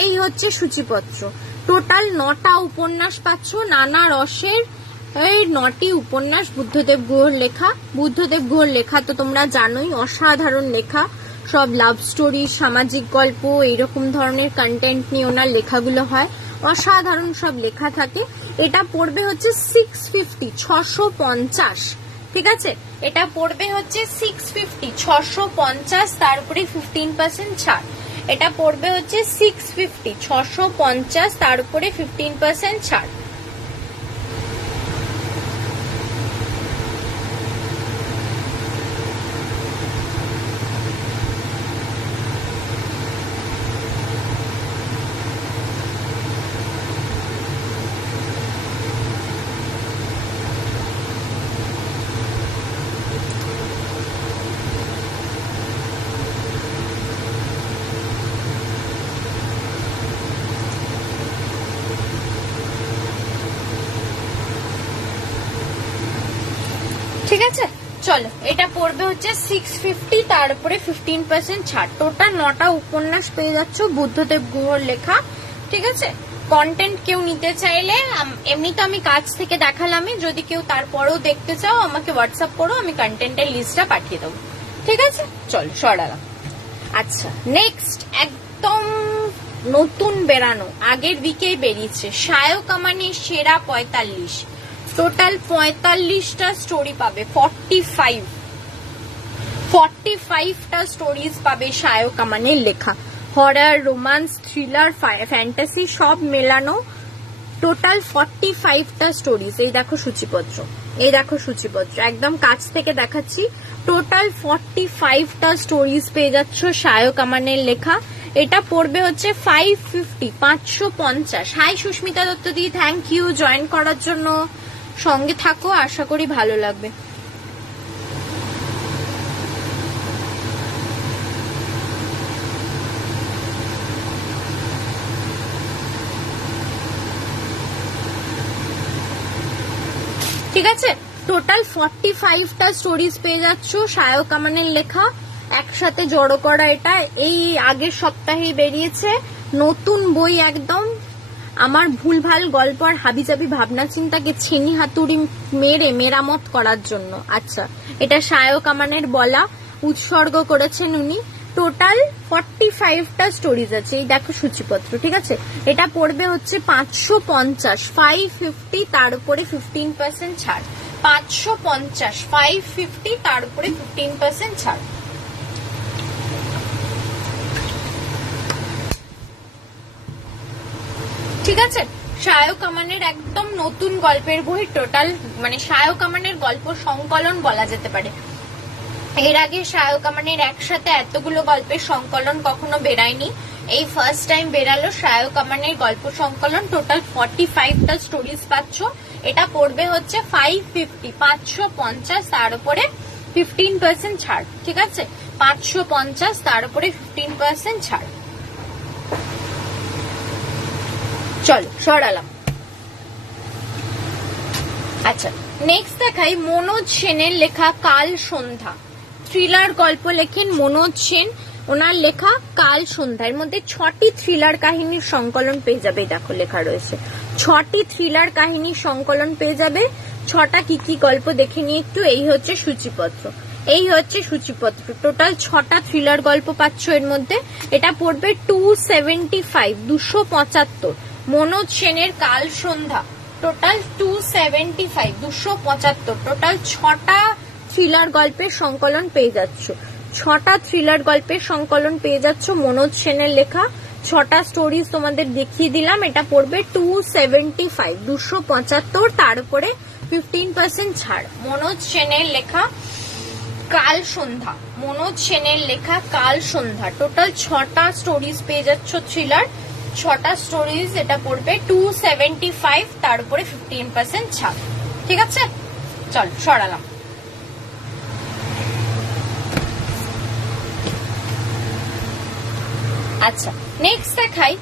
এই হচ্ছে সূচিপত্র। টোটাল 9টা উপন্যাস পাচ্ছ, নানা রসের এই 9টি উপন্যাস বুদ্ধদেব গুহর লেখা। বুদ্ধদেব গুহর লেখা তো তোমরা জানোই, অসাধারণ লেখা, সব লাভ স্টোরি, সামাজিক গল্প, এইরকম ধরনের কন্টেন্ট নিয়ে ওনার লেখাগুলো হয়, অসাধারণ সব লেখা থাকে। এটা পড়বে হচ্ছে 650 ঠিক আছে। এটা পড়বে হচ্ছে 650 তার উপরে 15% ছাড়। এটা পড়বে হচ্ছে 650 তার উপরে 15% ছাড়। ঠিক আছে, চলো এটা পড়বে হচ্ছে 650 তার উপরে 15% ছাড়। টোটাল 9টা উপন্যাস পেয়ে যাচ্ছ বুদ্ধদেব গুহর লেখা, ঠিক আছে। কন্টেন্ট কেউ নিতে চাইলে এমনি তো আমি কাছ থেকে দেখালামই, যদি কেউ তারপরেও দেখতে চাও আমাকে হোয়াটসঅ্যাপ করো, আমি কন্টেন্টের লিস্টটা পাঠিয়ে দেবো, ঠিক আছে। চলো সরালাম। আচ্ছা নেক্সট একদম নতুন বেরানো, আগের উইকেই বেরিয়েছে, সায়ক আমানের সেরা 45। টোটাল 45টা স্টোরি পাবে, 45টা স্টোরিজ পাবে সায়ক আমানের লেখা। হরর, রোমান্স, থ্রিলার, ফ্যান্টাসি সব মেলানো। টোটাল 45টা স্টোরিজ। এই দেখো সূচিপত্র, এই দেখো সূচিপত্র, একদম কাছ থেকে দেখাচ্ছি। টোটাল 45টা স্টোরিজ পেয়ে যাচ্ছ সায়ক আমানের লেখা। এটা পড়বে হচ্ছে 550। হাই সুস্মিতা দত্ত দি, থ্যাংক ইউ জয়েন করার জন্য। সঙ্গে থাকো, আশা করি ভালো লাগবে। ঠিক আছে, টোটাল 45টা স্টোরিজ পেয়ে যাচ্ছ সায়ক আমানের লেখা, একসাথে জড়ো করা। এটা এই আগের সপ্তাহেই বেরিয়েছে, নতুন বই একদম। আমার ভুলভাল গল্প আর হাবিজাবি ভাবনা চিন্তাকে ছেনি হাতুড়ি মেরে মেরামত করার জন্য। আচ্ছা, এটা সায়ক আমানের বলা, উৎসর্গ করেছেন উনি। টোটাল 45টা স্টোরিজ আছে, এই দেখো সূচিপত্র, ঠিক আছে। এটা পড়বে হচ্ছে 550, 550 তার উপরে 15% ছাড়। 550, 550 তার উপরে 15% ছাড়। ঠিক আছে, সায়ক আমানের একদম নতুন গল্পের বই। টোটাল মানে সায়ক আমানের গল্প সংকলন বলা যেতে পারে। এর আগে সায়ক আমানের একসাথে এতগুলো গল্পের সংকলন কখনো বেরায়নি, এই ফার্স্ট টাইম বেরালো সায়ক আমানের গল্প সংকলন। টোটাল 45টা স্টোরিজ পাচ্ছ। এটা পড়বে হচ্ছে 550, 550 তার উপরে 15% ছাড়। ঠিক আছে, 550 তার উপরে 15% ছাড়। চলো সরালাম। আচ্ছা নেক্সট দেখাই মনোজ সেনের লেখা কাল সন্ধ্যা। থ্রিলার গল্প লেখেন মনোজ সেন, ওনার লেখা কাল সন্ধ্যা। এর মধ্যে 6টি থ্রিলার কাহিনীর সংকলন পেয়ে যাবে, দেখো লেখা রয়েছে 6টি থ্রিলার কাহিনীর সংকলন পেয়ে যাবে। 6টা কি কি গল্প দেখে নিয়ে একটু, এই হচ্ছে সূচিপত্র। এই হচ্ছে সূচিপত্র। টোটাল 6টা থ্রিলার গল্প পাচ্ছ এর মধ্যে। এটা পড়বে 275, 275। মনোজ সেনের কাল সন্ধ্যা, টোটাল 275, 275। টোটাল 6টা থ্রিলার গল্পের সংকলন পেয়ে যাচ্ছ, 6টা থ্রিলার গল্পের সংকলন পেয়ে যাচ্ছ মনোজ সেনের লেখা। 6টা স্টোরিজ তোমাদের দেখিয়ে দিলাম। এটা পড়বে 275, 275। তার উপরে 15% ছাড়। মনোজ সেনের লেখা কাল সন্ধ্যা, মনোজ সেনের লেখা কাল সন্ধ্যা। টোটাল 6টা স্টোরিজ পেয়ে যাচ্ছ থ্রিলার, 6টা স্টোরিজ। এটা পড়বে 275, তার উপরে 15% ছাড়। ঠিক আছে, চল সরালাম। আচ্ছা, নেক্সট দেখাই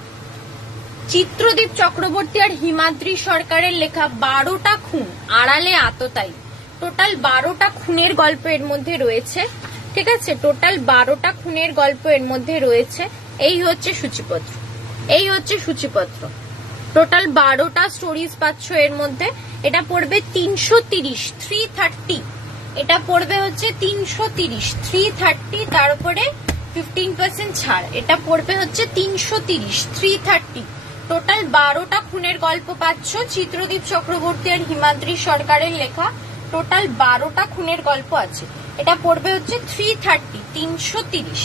চিত্রদীপ চক্রবর্তী আর হিমাদ্রি সরকারের লেখা 12টা খুন আড়ালে আততায়ী। টোটাল 12টা খুনের গল্প এর মধ্যে রয়েছে। ঠিক আছে, টোটাল 12টা খুনের গল্প এর মধ্যে রয়েছে। এই হচ্ছে সূচিপত্র, এই হচ্ছে সূচিপত্র। টোটাল 12টা স্টোরিজ পাচ্ছ এর মধ্যে। এটা পড়বে 330, 330। এটা পড়বে হচ্ছে 330, 330। তার উপরে 15% ছাড়। এটা পড়বে হচ্ছে 330, 330। টোটাল 12টা খুনের গল্প পাচ্ছ চিত্রদীপ চক্রবর্তী আর হিমাদ্রি সরকারের লেখা। টোটাল 12টা খুনের গল্প আছে। এটা পড়বে হচ্ছে 330, 330।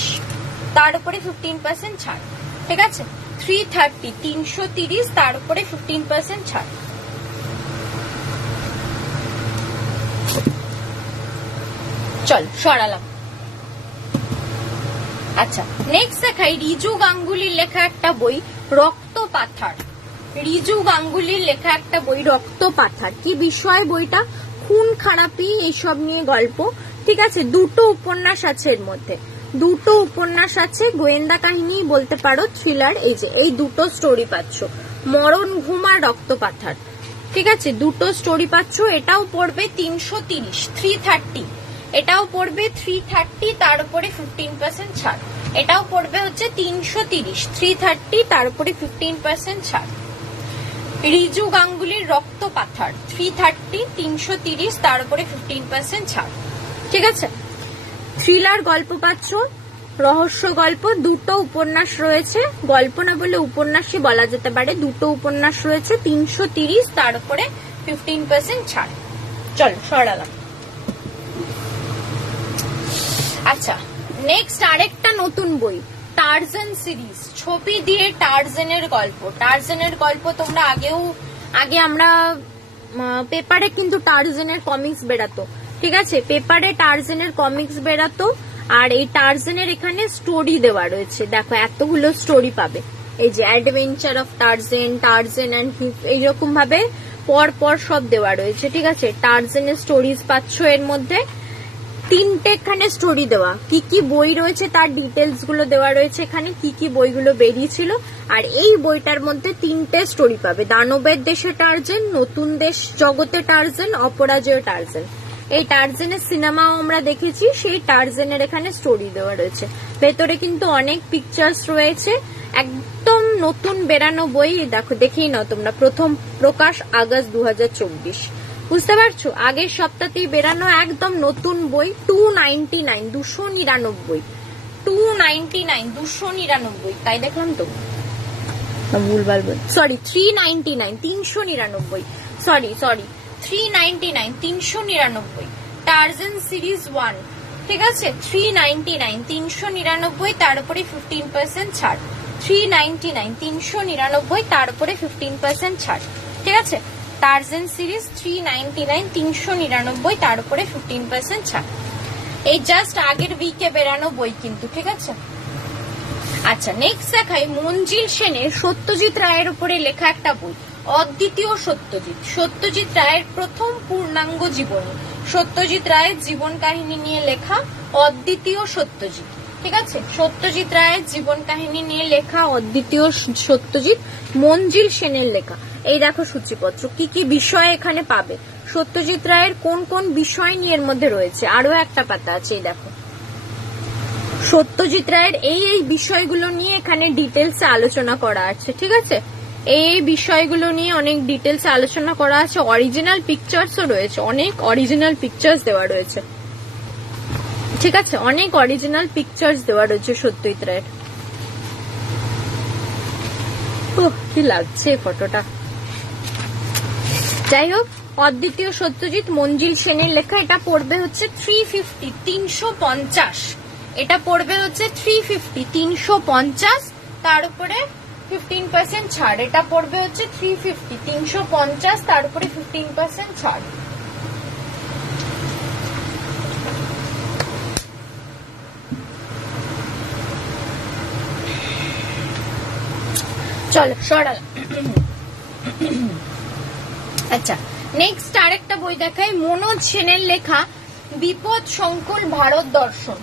তার উপরে 15% ছাড়। ঠিক আছে, 330, 330। তার উপরে 15% ছাড়। চল সরালাম। আচ্ছা, নেক্সট দেখাই রিজু গাঙ্গুলির লেখা একটা বই রক্ত পাথার। রিজু গাঙ্গুলির লেখা একটা বই রক্ত পাথার। কি বিষয় বইটা? খুন খারাপি এইসব নিয়ে গল্প। ঠিক আছে, 2টো উপন্যাস আছে এর মধ্যে, 2টো উপন্যাস আছে। গোয়েন্দা কাহিনী বলতে পারো, থ্রিলার। এই যে এই 2টো স্টোরি পাচ্ছ, মরণ ঘুম আর রক্ত পাথার। ঠিক আছে, 2টো স্টোরি পাচ্ছ। এটাও পড়বে 330, 330। এটাও পড়বে 330, তার উপরে 15% ছাড়। এটাও পড়বে হচ্ছে 330, 330। তার উপরে 15% ছাড়। রিজু গাঙ্গুলির রক্ত পাথার 330, 330। তার উপরে 15% ছাড়। ঠিক আছে, থ্রিলার গল্প পাচ্ছ, রহস্য গল্প। 2টো উপন্যাস রয়েছে, গল্প না বলে উপন্যাসই বলা যেতে পারে। 2টো উপন্যাস রয়েছে, 330। তার উপরে 15% ছাড়। চল সরালাম। আচ্ছা, নেক্সট আরেকটা নতুন বই টার্জান সিরিজ, ছবি দিয়ে টার্জানের গল্প। টার্জানের গল্প তোমরা আগে আমরা পেপারে কিন্তু টার্জানের কমিক্স বেরাতো। ঠিক আছে, পেপারে টার্জানের কমিক্স বেরাতো। আর এই টার্জানের এখানে স্টোরি দেওয়া রয়েছে। দেখো এতগুলো স্টোরি পাবে। এই যে adventure of Tarzan, Tarzan and hip, এইরকম ভাবে পর পর সব দেওয়া রয়েছে। ঠিক আছে, টার্জেনের স্টোরিজ পাচ্ছ এর মধ্যে। 3টে এখানে স্টোরি দেওয়া, কি কি বই রয়েছে তার ডিটেলস গুলো দেওয়া রয়েছে এখানে, কি কি বইগুলো বেরিয়েছিল। আর এই বইটার মধ্যে 3টে স্টোরি পাবে, দানবের দেশে টার্জেন, নতুন দেশ জগতে টার্জেন, অপরাজয় টার্জেন। এই টার্জেনের সিনেমাও আমরা দেখেছি, সেই টার্জেনের এখানে স্টোরি দেওয়া রয়েছে। ভেতরে কিন্তু অনেক পিকচার্স রয়েছে। একদম নতুন বেরানো বই। দেখো, দেখেই নাও তোমরা। প্রথম প্রকাশ আগস্ট 2024। বুঝতে পারছো, আগের সপ্তাহতেই বেরানো একদম নতুন বই। 299, 299, 299, 299। তাই দেখলাম তো, ভুলভাল বল, সরি 399, 399। সরি 399, 399। Tarzan series 1। ঠিক আছে, 399, 399। তার উপরে 15% ছাড়। 399, 399। তার উপরে 15% ছাড়। ঠিক আছে, টার্জান সিরিজ 399, 399। তার উপরে 15% ছাড়। এই জাস্ট আগের উইকে বেরানো বই কিন্তু। ঠিক আছে, আচ্ছা নেক্সট দেখাই মঞ্জিল সেনের সত্যজিৎ রায়ের উপরে লেখা একটা বই অদ্বিতীয় সত্যজিৎ। সত্যজিৎ রায়ের প্রথম পূর্ণাঙ্গ জীবনী, সত্যজিৎ রায়ের জীবন কাহিনী নিয়ে লেখা অদ্বিতীয় সত্যজিৎ। ঠিক আছে, সত্যজিৎ রায়ের জীবন কাহিনী নিয়ে লেখা অদ্বিতীয় সত্যজিৎ, মঞ্জিল সেনের লেখা। এই দেখো সূচিপত্র, কি কি বিষয় এখানে পাবে, সত্যজিৎ রায়ের কোন কোন বিষয় নিয়ে এর মধ্যে রয়েছে। আরো একটা পাতা আছে, এই দেখো সত্যজিৎ রায়ের এই বিষয়গুলো নিয়ে এখানে ডিটেলসে আলোচনা করা আছে। ঠিক আছে, এই বিষয়গুলো নিয়ে অনেক ডিটেলসে আলোচনা করা আছে। অরিজিনাল পিকচার্সও রয়েছে, অনেক অরিজিনাল পিকচার্স দেওয়া রয়েছে। ঠিক আছে, অনেক অরিজিনাল পিকচার্স দেওয়া রয়েছে সত্যজিৎ রায়ের। কি লাগছে ফটোটা। যাই হোক, অদ্বিতীয় সত্যজিৎ, মঞ্জিল সেনের লেখা। এটা পড়বে হচ্ছে 350, 350। এটা পড়বে হচ্ছে 350, 350, তার উপরে 15% ছাড়। এটা পড়বে হচ্ছে 350, 350, তার উপরে 15% ছাড়। চলো সরালাম। আচ্ছা, নেক্সট আরেকটা বই দেখাই, মনোজ সেনের লেখা বিপদ সংকুল ভারত দর্শন।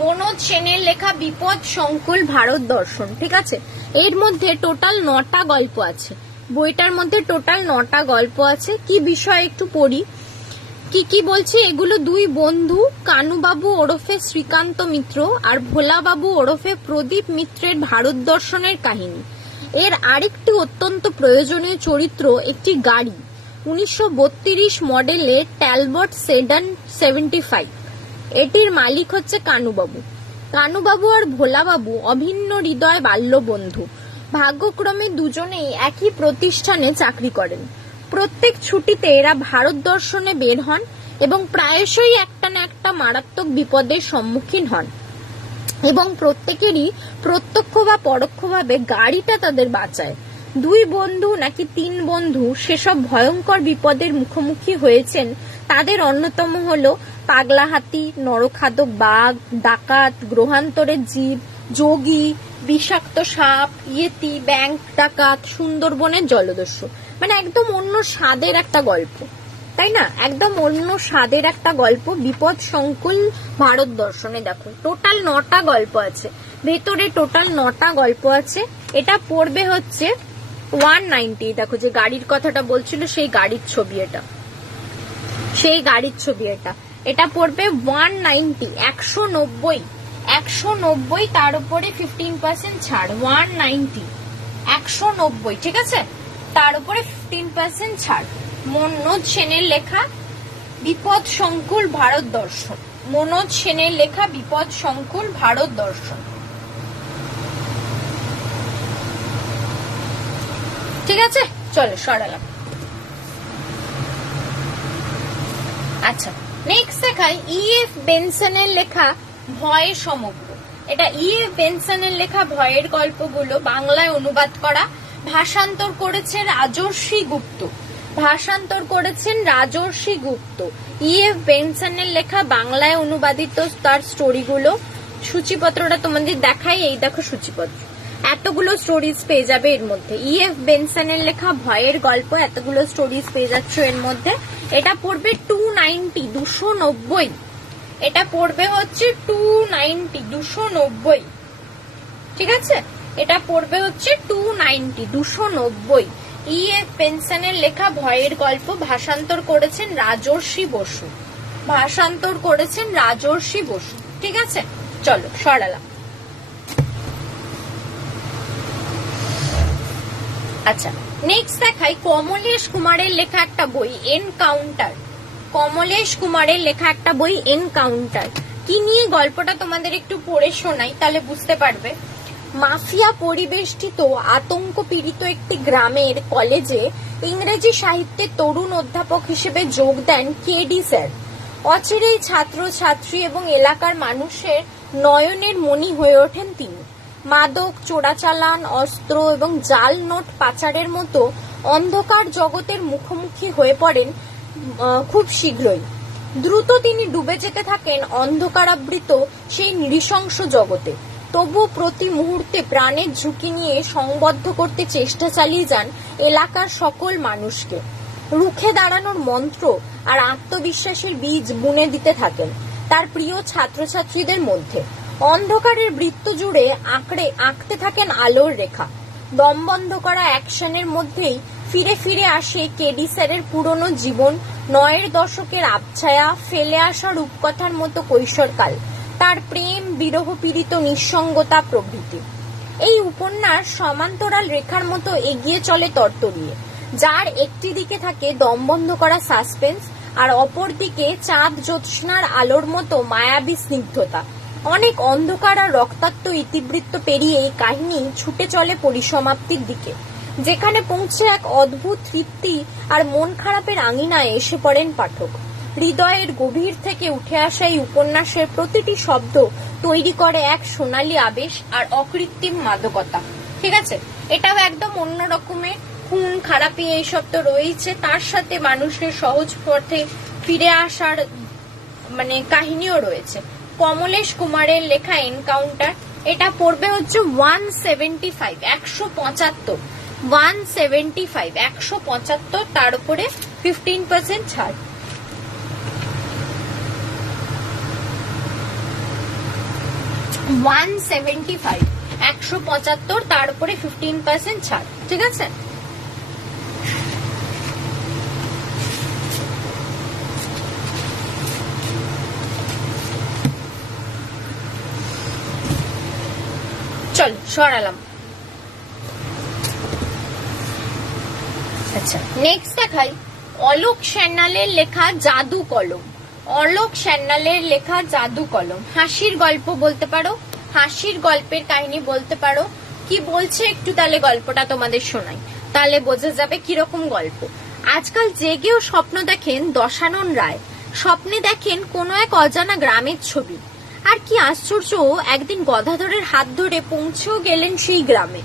মনোজ সেনের লেখা বিপদ সংকুল ভারত দর্শন। ঠিক আছে, এর মধ্যে টোটাল 9টা গল্প আছে। বইটার মধ্যে টোটাল 9টা গল্প আছে। কি বিষয় একটু পড়ি, কি কি বলছে। এগুলো দুই বন্ধু, কানুবাবু ওরফে শ্রীকান্ত মিত্র আর ভোলাবাবু ওরফে প্রদীপ মিত্রের ভারত দর্শনের কাহিনী। এর আরেকটি অত্যন্ত প্রয়োজনীয় চরিত্র একটি গাড়ি, 1932 মডেলের ট্যালবট সেডান 75। এটির মালিক হচ্ছে কানুবাবু। কানুবাবু আর ভোলাবাবু অভিন্ন হৃদয় বাল্য বন্ধু। ভাগ্যক্রমে দুজনেই একই প্রতিষ্ঠানে চাকরি করেন। প্রত্যেক ছুটিতে এরা ভারত দর্শনে বের হন এবং প্রায়শই একটা না একটা মারাত্মক বিপদের সম্মুখীন হন এবং প্রত্যেকেরই প্রত্যক্ষ বা পরোক্ষভাবে গাড়িটা তাদের বাঁচায়। দুই বন্ধু নাকি তিন বন্ধু সেসব ভয়ঙ্কর বিপদের মুখোমুখি হয়েছেন, তাদের অন্যতম হলো পাগলা হাতি, নরখাদক বাঘ, ডাকাত, গ্রহান্তরের জীব, যোগী, বিষাক্ত সাপ, ইয়েতি, ব্যাংক ডাকাত, সুন্দরবনের জলদস্যু। মানে একদম অন্য স্বাদের একটা গল্প, তাই না? একদম অন্য স্বাদের একটা গল্প, বিপদ সংকুল ভারত দর্শনে। দেখো টোটাল 9টা গল্প আছে, ভেতরে টোটাল 9টা গল্প আছে। এটা পড়বে হচ্ছে 190। দেখো যে গাড়ির কথাটা বলছিল সেই গাড়ির ছবি এটা, সেই গাড়ির ছবি এটা। এটা পড়বে 190, 190, 190, তার উপরে 15% ছাড়। 190, 190, ঠিক আছে, তার উপরে 15% ছাড়। মনোজ সেনের লেখা বিপদ সংকুল ভারত দর্শন। মনোজ সেনের লেখা বিপদ সংকুল ভারত দর্শন। ঠিক আছে, চলো সরালাম। আচ্ছা, নেক্সট দেখাই E.F. বেনসনের লেখা ভয় সমগ্র। এটা E.F. বেনসনের লেখা ভয়ের গল্পগুলো বাংলায় অনুবাদ করা, ভাষান্তর করেছেন রাজর্ষি গুপ্ত। ভাষান্তর করেছেন রাজর্ষি গুপ্ত। E.F. বেনসনের লেখা বাংলায় অনুবাদিত তার স্টোরিগুলো। সূচিপত্রটা তোমাদের দেখাই, এই দেখো সূচিপত্র। এতগুলো স্টোরিজ পেয়ে যাবে এর মধ্যে। E.F. বেনসনের লেখা ভয়ের গল্প, এতগুলো স্টোরিজ পেয়ে যাচ্ছ এর মধ্যে। এটা পড়বে 290, 290। এটা পড়বে হচ্ছে 290, 290। ঠিক আছে, এটা পড়বে হচ্ছে 290, 290। E.F. বেনসনের লেখা ভয়ের গল্প, ভাষান্তর করেছেন রাজর্ষি বসু। ভাষান্তর করেছেন রাজর্ষি বসু। ঠিক আছে, চলো সরালাম। আচ্ছা, নেক্সট দেখাই কমলেশ কুমারের লেখা একটা বই, এনকাউন্টার। কমলেশ কুমারের লেখা একটা বই, এনকাউন্টার। কি নিয়ে গল্পটা তোমাদের একটু পড়ে শোনাই, তাহলে বুঝতে পারবে। মাফিয়া পরিবেষ্টিত আতঙ্ক পীড়িত একটি গ্রামের কলেজে ইংরেজি সাহিত্যের তরুণ অধ্যাপক হিসেবে যোগ দেন কেডি স্যার। অচিরেই ছাত্র ছাত্রী এবং এলাকার মানুষের নয়নের মণি হয়ে ওঠেন তিনি। মাদক, চোরাচালান, অস্ত্র এবং জাল নোট পাচারের মতো অন্ধকার জগতের মুখোমুখি হয়ে পড়েন খুব শীঘ্রই। দ্রুত তিনি ডুবে যেতে থাকেন অন্ধকারাবৃত সেই নৃশংস জগতে। তবু প্রতি মুহূর্তে প্রাণের ঝুঁকি নিয়ে সংবদ্ধ করতে চেষ্টা চালিয়ে যান এলাকার সকল মানুষকে। রুখে দাঁড়ানোর মন্ত্র আর আত্মবিশ্বাসের বীজ বুনে দিতে থাকেন তার প্রিয় ছাত্রছাত্রীদের মধ্যে। অন্ধকারের বৃত্ত জুড়ে আঁকতে থাকেন আলোর রেখা। দমবন্ধ করা অ্যাকশনের মধ্যেই ফিরে ফিরে আসে কেডি স্যারের পুরনো জীবন, 9-এর দশকের আবছায়া, ফেলে আসা রূপকথার মতো কৈশোরকাল, তার প্রেম, বিরহ পীড়িত নিঃসঙ্গতা প্রভৃতি। এই উপন্যাস সমান্তরাল রেখার মতো এগিয়ে চলে তরতরিয়ে, যার একটি দিকে থাকে দমবন্ধ করা সাসপেন্স আর অপরদিকে চাঁদ জ্যোৎস্নার আলোর মতো মায়াবী স্নিগ্ধতা। অনেক অন্ধকার আর রক্তাক্ত ইতিবৃত্ত পেরিয়ে এই কাহিনী ছুটে চলে পরিসমাপ্তির দিকে, যেখানে পৌঁছে এক অদ্ভুত তৃপ্তি আর মন খারাপের আঙিনায় এসে পড়েন পাঠক। হৃদয়ের গভীর থেকে উঠে আসা এই উপন্যাসের প্রতিটি শব্দ তৈরি করে এক সোনালী আবেশ আর অকৃত্রিম মাদকতা। ঠিক আছে, এটাও একদম অন্য রকমের খুন খারাপি এইসব তো রয়েছে, তার সাথে মানুষের সহজ পথে ফিরে আসার কাহিনীও রয়েছে। কমলেশ কুমারের লেখা এনকাউন্টার, এটা পড়বে হচ্ছে 175, 175, 175, 175, তার উপরে 15% ছাড়। $175, 175, তার উপরে 15% ছাড়। ঠিক আছে, চল সরালাম। আচ্ছা, নেক্সট দেখাই অলোক সান্যালের লেখা জাদু কলম। অলোক সান্যালের লেখা জাদু কলম হাসির গল্প বলতে পারো, হাসির গল্পের কাহিনী বলতে পারো। কি বলছে একটু তাহলে গল্পটা তোমাদের শোনাই, তাহলে বোঝা যাবে কিরকম গল্প। আজকাল জেগেও স্বপ্ন দেখেন দশানন রায়, স্বপ্নে দেখেন কোনো এক অজানা গ্রামের ছবি। আর কি আশ্চর্য, একদিন গদাধরের হাত ধরে পৌঁছেও গেলেন সেই গ্রামে।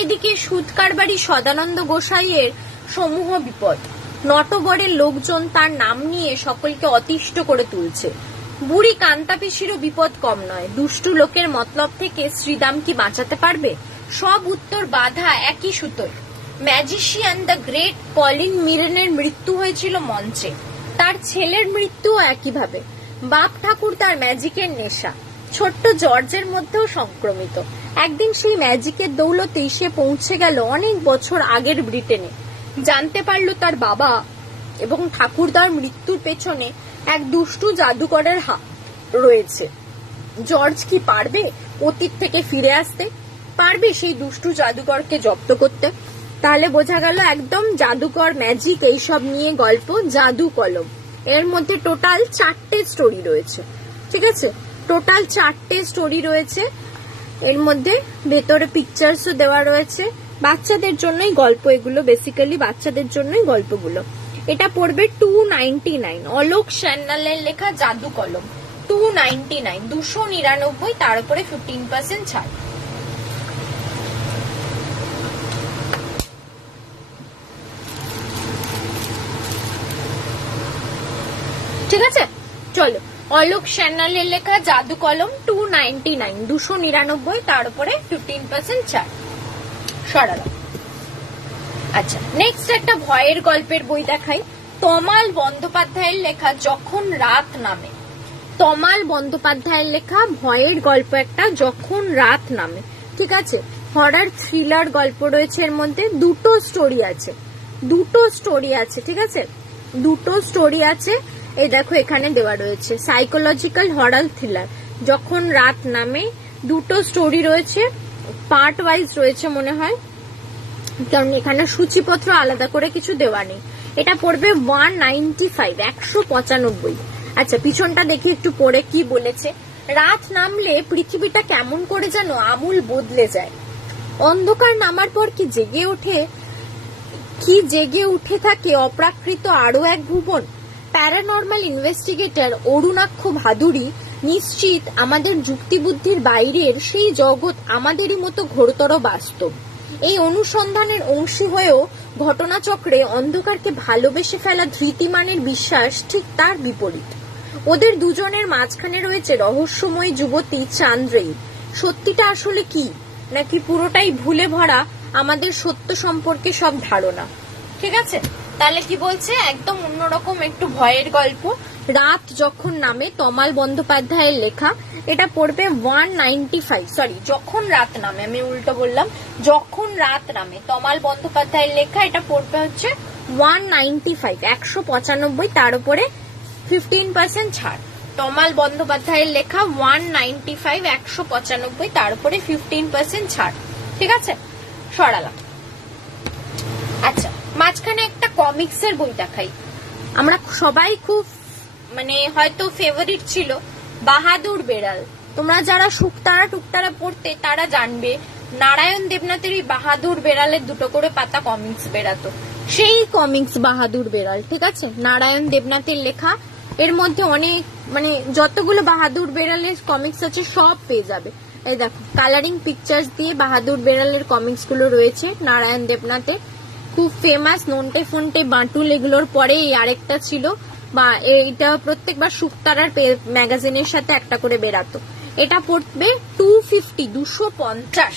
এদিকে সুদ কারবারি সদানন্দ গোসাইয়ের সমূহ বিপদ, নটবরের লোকজন তার নাম নিয়ে সকলকে অতিষ্ঠ করে তুলছে। বুড়ি কান্তা পিসিরও বিপদ কম নয়, দুষ্টু লোকের মতলব থেকে শ্রীদাম কি বাঁচাতে পারবে? সব উত্তর বাধা একই সুতোয়। ম্যাজিশিয়ান দ্য গ্রেট কলিন মিরেনের মৃত্যু হয়েছিল মঞ্চে, তার ছেলের মৃত্যুও একইভাবে। বাপ ঠাকুর তার ম্যাজিকের নেশা, ছোট্ট জর্জের মধ্যেও সংক্রমিত। একদিন সেই ম্যাজিকের দৌলতেই সে পৌঁছে গেল অনেক বছর আগের ব্রিটেনে। জানতে পারল তার বাবা এবং ঠাকুরদার মৃত্যুর পেছনে এক দুষ্টু জাদুকরের হাত রয়েছে। জর্জ কি পারবে অতীত থেকে ফিরে আসতে? পারবে সেই দুষ্টু জাদুকরকে জব্দ করতে? তাহলে বোঝা গেল একদম জাদুকর, ম্যাজিক এইসব নিয়ে গল্প জাদু কলম। এর মধ্যে টোটাল 4টে স্টোরি রয়েছে। ঠিক আছে, টোটাল 4টে স্টোরি রয়েছে। এর মধ্যে ভেতরে পিকচার্সও দেওয়া রয়েছে। বাচ্চাদের জন্যই গল্প এগুলো, বেসিক্যালি বাচ্চাদের জন্যই গল্পগুলো। এটা পড়বে 299, অলোক সান্যালের লেখা জাদু কলম 299, 299, তার উপরে 15% ছাড়। ঠিক আছে, চলো অলোক সান্যালের লেখা জাদু কলম 299, 299, তার উপরে 15% ছাড়। সরালাম। আচ্ছা, নেক্সট একটা ভয়ের গল্পের বই দেখাই। তমাল বন্দ্যোপাধ্যায়ের লেখা যখন রাত নামে। তমাল বন্দ্যোপাধ্যায়ের লেখা ভয়ের গল্প একটা, যখন রাত নামে। ঠিক আছে, হরর থ্রিলার গল্প রয়েছে এর মধ্যে। দুটো স্টোরি আছে, দুটো স্টোরি আছে। ঠিক আছে, দুটো স্টোরি আছে। এই দেখো এখানে দেওয়া রয়েছে সাইকোলজিক্যাল হরর থ্রিলার যখন রাত নামে। দুটো স্টোরি রয়েছে, পার্ট ওয়াইজ রয়েছে মনে হয়, কারণ এখানে সূচিপত্র আলাদা করে কিছু দেওয়া নেই। এটা পড়বে 195, 195। আচ্ছা, পিছনটা দেখি একটু পড়ে কি বলেছে। রাত নামলে পৃথিবীটা কেমন করে যেন আমূল বদলে যায়। অন্ধকার নামার পর কি জেগে উঠে থাকে অপ্রাকৃত আরো এক ভুবন। প্যারানর্মাল ইনভেস্টিগেটর অরুণাক্ষ ভাদুরী নিশ্চিত আমাদের যুক্তিবুদ্ধির বাইরের সেই জগৎ আমাদেরই মতো ঘোরতর বাস্তব। এই অনুসন্ধানের অংশী হয়েও ঘটনাচক্রে অন্ধকারকে ভালোবেসে ফেলা ধৃতিমানের বিশ্বাস ঠিক তার বিপরীত। ওদের দুজনের মাঝখানে রয়েছে রহস্যময় যুবতী চান্দ্রেয়ী। সত্যিটা আসলে কি, নাকি পুরোটাই ভুলে ভরা আমাদের সত্য সম্পর্কে সব ধারণা? ঠিক আছে, তাহলে কি বলছে, একদম অন্যরকম একটু ভয়ের গল্প। রাত যখন নামে, তমাল বন্দ্যোপাধ্যায়ের লেখা। এটা পড়বে 195, সরি যখন রাত নামে, আমি উল্টো বললাম, যখন রাত নামে, তমাল বন্দ্যোপাধ্যায়ের লেখা। এটা পড়বে হচ্ছে 195, 195, তার উপরে 15% ছাড়। তমাল বন্দ্যোপাধ্যায়ের লেখা 195, 195, তার উপরে 15% ছাড়। ঠিক আছে, সরালাম। আচ্ছা, মাঝখানে একটা কমিক্সের বই দেখাই। আমরা সবাই খুব মানে হয়তো ফেভারিট ছিল বাহাদুর বেড়াল। তোমরা যারা শুকতারা টুকতারা পড়তে তারা জানবে নারায়ণ দেবনাথের এই বাহাদুর বেড়ালের দুটো করে পাতা কমিক্স বেরাতো, সেই কমিক্স বাহাদুর বেড়াল। ঠিক আছে, নারায়ণ দেবনাথের লেখা। এর মধ্যে অনেক মানে যতগুলো বাহাদুর বেড়ালের কমিক্স আছে সব পেয়ে যাবে। এই দেখো কালারিং পিকচার্স দিয়ে বাহাদুর বেড়ালের কমিক্স গুলো রয়েছে নারায়ণ দেবনাথের, খুব ফেমাস। নন্টে ফন্টে বাঁটুল এগুলোর পরে এই আরেকটা ছিল, বা এইটা প্রত্যেকবার শুকতারার ম্যাগাজিনের সাথে একটা করে বেরাতো। এটা পড়বে 250, 250।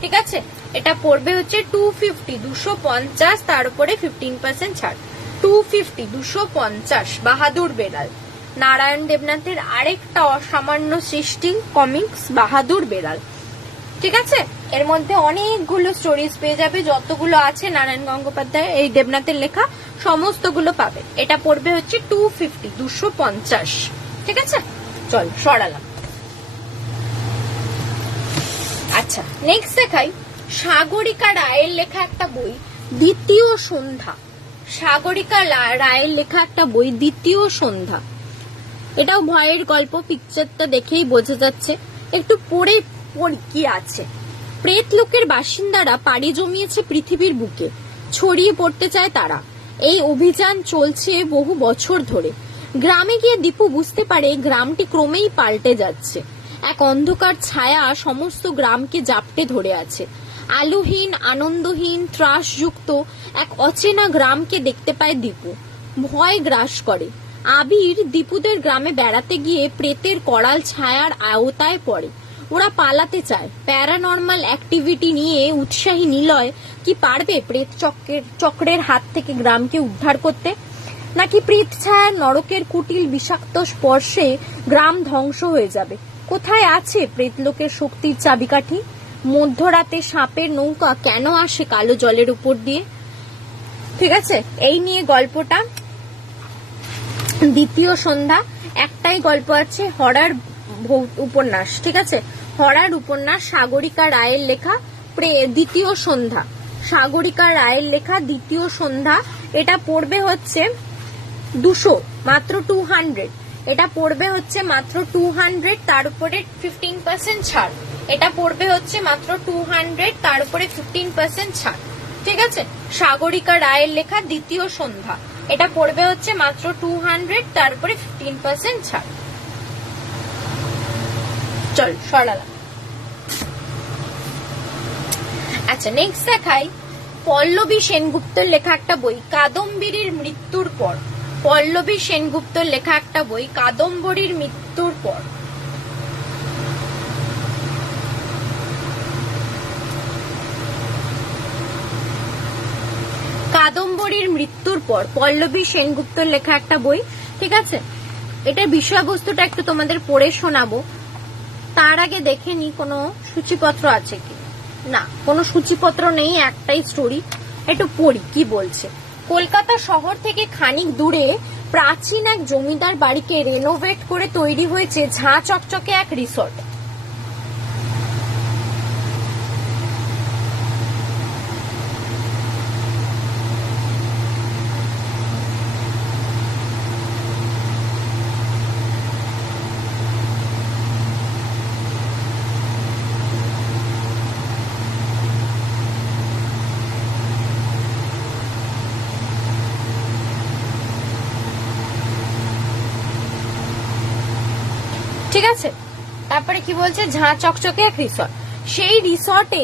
ঠিক আছে, এটা পড়বে হচ্ছে 250, 250, তার উপরে 15% ছাড়। 250, 250 বাহাদুর বেড়াল, নারায়ণ দেবনাথের আরেকটা অসামান্য সৃষ্টি কমিক্স বাহাদুর বেড়াল। ঠিক আছে, এর মধ্যে অনেকগুলো স্টোরিজ পেয়ে যাবে, যতগুলো আছে নারায়ণ গঙ্গোপাধ্যায় এই দেবনাথের লেখা সমস্তগুলো পাবে। এটা পড়বে হচ্ছে 250, 250। ঠিক আছে, চল সরালাম। আচ্ছা, নেক্সট দেখাই সাগরিকা রায়ের লেখা একটা বই দ্বিতীয় সন্ধ্যা। সাগরিকা রায়ের লেখা একটা বই দ্বিতীয় সন্ধ্যা। এটাও ভয়ের গল্প, পিকচারটা দেখেই বোঝা যাচ্ছে। একটু পড়ে পড়ি কি আছে। প্রেত লোকের বাসিন্দারা পাড়ি জমিয়েছে পৃথিবীর বুকে, ছড়িয়ে পড়তে চায় তারা। এই অভিযান চলছে বহু বছর ধরে। গ্রামে গিয়ে দীপু বুঝতে পারে গ্রামটি ক্রমেই পাল্টে যাচ্ছে। এক অন্ধকার ছায়া সমস্ত গ্রামকে জাপটে ধরে আছে। আলোহীন, আনন্দহীন, ত্রাসযুক্ত এক অচেনা গ্রামকে দেখতে পায় দীপু। ভয় গ্রাস করে। আবির দীপুদের গ্রামে বেড়াতে গিয়ে প্রেতের করাল ছায়ার আওতায় পড়ে। ওরা পালাতে চায়। প্যারানর্মাল অ্যাক্টিভিটি নিয়ে উৎসাহী নিলয় কি পারবে প্রেত চক্রের হাত থেকে গ্রামকে উদ্ধার করতে? নাকি প্রেত ছায়ার নরকের কুটিল বিষাক্ত স্পর্শে গ্রাম ধ্বংস হয়ে যাবে? কোথায় আছে প্রেতলোকের শক্তির চাবিকাঠি? মধ্যরাতে সাপের নৌকা কেন আসে কালো জলের উপর দিয়ে? ঠিক আছে, এই নিয়ে গল্পটা দ্বিতীয় সন্ধ্যা। একটাই গল্প আছে, হরার উপন্যাস। ঠিক আছে, হরার উপন্যাস সাগরিকা রায়ের লেখা দ্বিতীয় সন্ধ্যা। সাগরিকা রায়ের লেখা দ্বিতীয় সন্ধ্যা। এটা পড়বে হচ্ছে 200, মাত্র 200। এটা পড়বে হচ্ছে মাত্র 200, তার উপরে 15% ছাড়। এটা পড়বে হচ্ছে মাত্র 200, তার উপরে 15% ছাড়। ঠিক আছে, সাগরিকা রায়ের লেখা দ্বিতীয় সন্ধ্যা। এটা পড়বে হচ্ছে মাত্র 200, তার উপরে 15% ছাড়। চল সরালাম। আচ্ছা, নেক্সট দেখাই পল্লবী সেনগুপ্তের লেখা একটা বই কাদম্বরীর মৃত্যুর পর। পল্লবী সেনগুপ্তের লেখা একটা বই কাদম্বরীর মৃত্যুর পর। কাদম্বরীর মৃত্যুর পর পল্লবী সেনগুপ্তের লেখা একটা বই। ঠিক আছে, এটার বিষয়বস্তুটা একটু তোমাদের পড়ে শোনাবো। তার আগে দেখে নি কোনো সূচিপত্র আছে কি না। কোনো সূচিপত্র নেই, একটাই স্টোরি। একটু পড়ি কি বলছে। কলকাতা শহর থেকে খানিক দূরে প্রাচীন এক জমিদার বাড়িকে রেনোভেট করে তৈরি হয়েছে ঝাঁ চকচকে এক রিসর্ট। ঠিক আছে, তারপরে কি বলছে, ঝাঁ চকচকে এক রিসর্ট। সেই রিসর্টে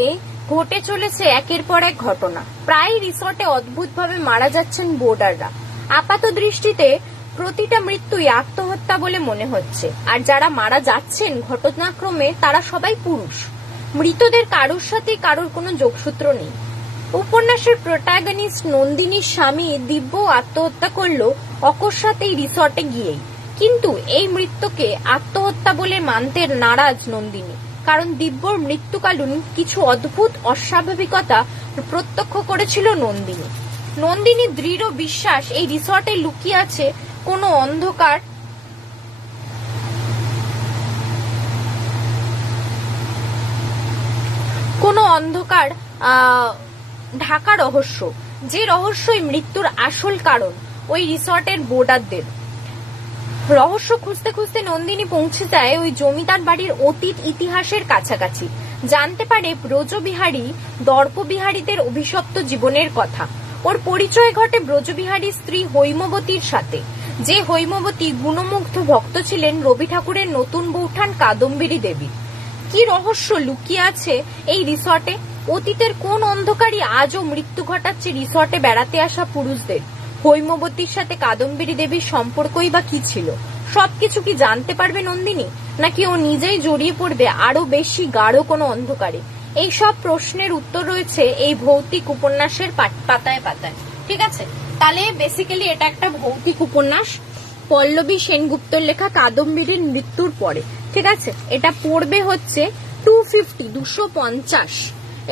ঘটে চলেছে একের পর এক ঘটনা। প্রায় রিসর্টে অদ্ভুতভাবে মারা যাচ্ছেন বোর্ডাররা। আপাত দৃষ্টিতে প্রতিটা মৃত্যুই আত্মহত্যা বলে মনে হচ্ছে, আর যারা মারা যাচ্ছেন ঘটনাক্রমে তারা সবাই পুরুষ। মৃতদের কারোর সাথে কারোর কোনো যোগসূত্র নেই। উপন্যাসের প্রোটাগনিস্ট নন্দিনীর স্বামী দিব্য আত্মহত্যা করলো অকস্মাৎ এই রিসর্টে গিয়েই। কিন্তু এই মৃত্যুকে আত্মহত্যা বলে মানতে নারাজ নন্দিনী, কারণ দিব্যর মৃত্যুকালীন কিছু অদ্ভুত অস্বাভাবিকতা প্রত্যক্ষ করেছিল নন্দিনী। নন্দিনীর দৃঢ় বিশ্বাস এই রিসর্টে লুকিয়ে আছে কোনো অন্ধকার ঢাকা রহস্য, যে রহস্যই মৃত্যুর আসল কারণ। ওই রিসর্টের বোর্ডারদের। রহস্য খুঁজতে খুঁজতে নন্দিনী পৌঁছে যায় ওই জমিদার বাড়ির অতীত ইতিহাসের কাছাকাছি। জানতে পারে ব্রজবিহারী দর্পবিহারীদের অভিশপ্ত জীবনের কথা। ওর পরিচয় ঘটে ব্রজবিহারীর স্ত্রী হৈমবতীর সাথে, যে হৈমবতী গুণমুগ্ধ ভক্ত ছিলেন রবি ঠাকুরের নতুন বৌঠান কাদম্বিনী দেবী। কি রহস্য লুকিয়ে আছে এই রিসর্টে? অতীতের কোন অন্ধকারী আজও মৃত্যু ঘটাচ্ছে রিসর্টে বেড়াতে আসা পুরুষদের? হৈমবতীর সাথে কাদম্বিনী দেবীর সম্পর্কই বা কি ছিল? সবকিছু কি জানতে পারবে নন্দিনী, নাকি ও নিজেই জড়িয়ে পড়বে আরো বেশি গাঢ় কোনো অন্ধকারে? এই সব প্রশ্নের উত্তর রয়েছে এই ভৌতিক উপন্যাসের পাতায় পাতায়। ঠিক আছে, তাহলে বেসিক্যালি এটা একটা ভৌতিক উপন্যাস, পল্লবী সেনগুপ্তর লেখা কাদম্বিনীর মৃত্যুর পরে। ঠিক আছে, এটা পড়বে হচ্ছে 250 250,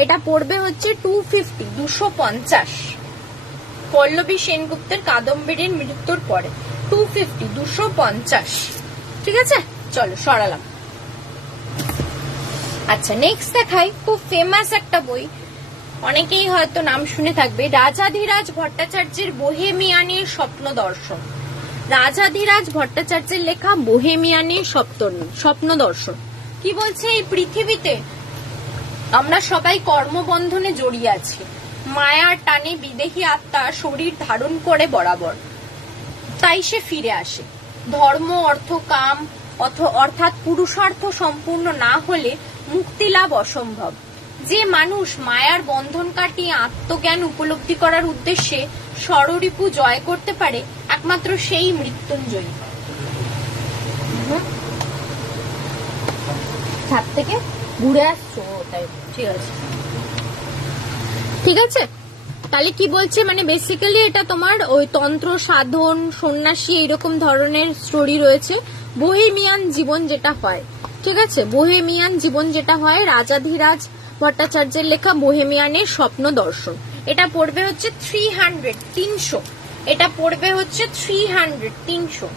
এটা পড়বে হচ্ছে 250 250। পল্লবী সেনগুপ্তের কাদম্বিনীর মৃত্যুর পরে 250 250। ঠিক আছে, চলো সরালাম। আচ্ছা, নেক্সট দেখাই খুব ফেমাস একটা বই, অনেকেই হয়তো নাম শুনে থাকবে, রাজাধিরাজ ভট্টাচার্যের বোহেমিয়ানের স্বপ্ন দর্শন। রাজাধিরাজ ভট্টাচার্যের লেখা বোহেমিয়ানের স্বপ্ন দর্শন কি বলছে? এই পৃথিবীতে আমরা সবাই কর্মবন্ধনে জড়িয়ে আছি। মায়ার টানে বিদেহী আত্মা শরীর ধারণ করে বরাবর, তাই সে ফিরে আসে। ধর্ম, অর্থ, কাম অর্থাৎ পুরুষার্থ সম্পূর্ণ না হলে মুক্তি লাভ অসম্ভব। যে মানুষ মায়ার বন্ধন কাটিয়ে আত্মজ্ঞান উপলব্ধি করার উদ্দেশ্যে ষড়রিপু জয় করতে পারে, একমাত্র সেই মৃত্যুঞ্জয়ী। ছাদ থেকে ঘুরে আসছো, তাই ঠিক আছে। ঠিক আছে, তাহলে কি বলছে, মানে বেসিক্যালি এটা তোমার ওই তন্ত্র সাধন, সন্ন্যাসী, এইরকম ধরনের স্টোরি রয়েছে। বোহেমিয়ান জীবন যেটা হয়, ঠিক আছে, বোহেমিয়ান জীবন যেটা হয়, রাজাধিরাজ ভট্টাচার্যের লেখা বোহেমিয়ানের স্বপ্ন দর্শন। এটা পড়বে হচ্ছে 300। এটা পড়বে হচ্ছে 300।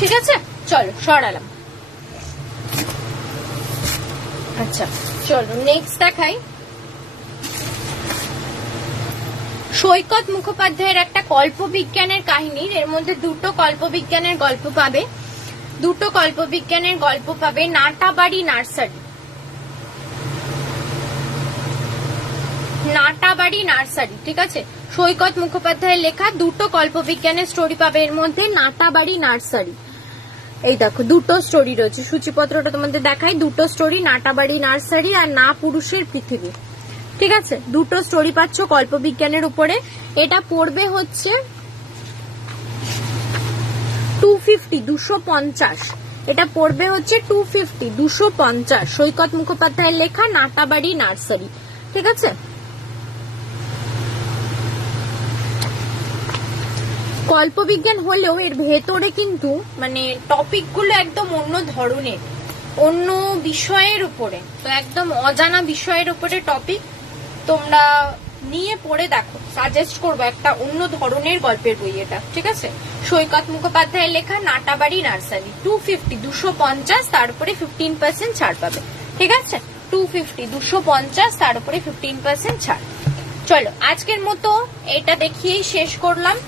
ঠিক আছে, চলো সরালাম। আচ্ছা, চলো নেক্সট দেখাই। সৈকত মুখোপাধ্যায়ের একটা কল্পবিজ্ঞানের কাহিনীর, এর মধ্যে দুটো কল্পবিজ্ঞানের গল্প পাবে। নাটাবাড়ি নার্সারি, ঠিক আছে, সৈকত মুখোপাধ্যায়ের লেখা দুটো কল্পবিজ্ঞানের স্টোরি পাবে এর মধ্যে। নাটাবাড়ি নার্সারি, এই দেখো দুটো স্টোরি রয়েছে, সূচিপত্রটা তোমাদের দেখাই। দুটো স্টোরি, নাটাবাড়ি নার্সারি আর না পুরুষের পৃথিবী। ঠিক আছে, দুটো স্টোরি পাচ্ছ কল্পবিজ্ঞানের উপরে। এটা পড়বে হচ্ছে 250 250। এটা পড়বে হচ্ছে 250 250, সৈকত মুখোপাধ্যায়ের লেখা নাটাবাড়ি নার্সারি। ঠিক আছে, কল্পবিজ্ঞান হলেও এর ভেতরে কিন্তু মানে টপিক গুলো একদম অন্য ধরনের, অন্য বিষয়ের উপরে, তো একদম অজানা বিষয়ের উপরে টপিক। তোমরা নিয়ে পড়ে দেখো, সাজেস্ট করবো, একটা অন্য ধরনের গল্পের বই এটা। ঠিক আছে, সৈকত মুখোপাধ্যায়ের লেখা নাটাবাড়ি নার্সারি 250 250, তার উপরে 15% ছাড় পাবে। ঠিক আছে, 250 250, তার উপরে 15% ছাড়। চলো আজকের মতো এটা দেখিয়েই শেষ করলাম।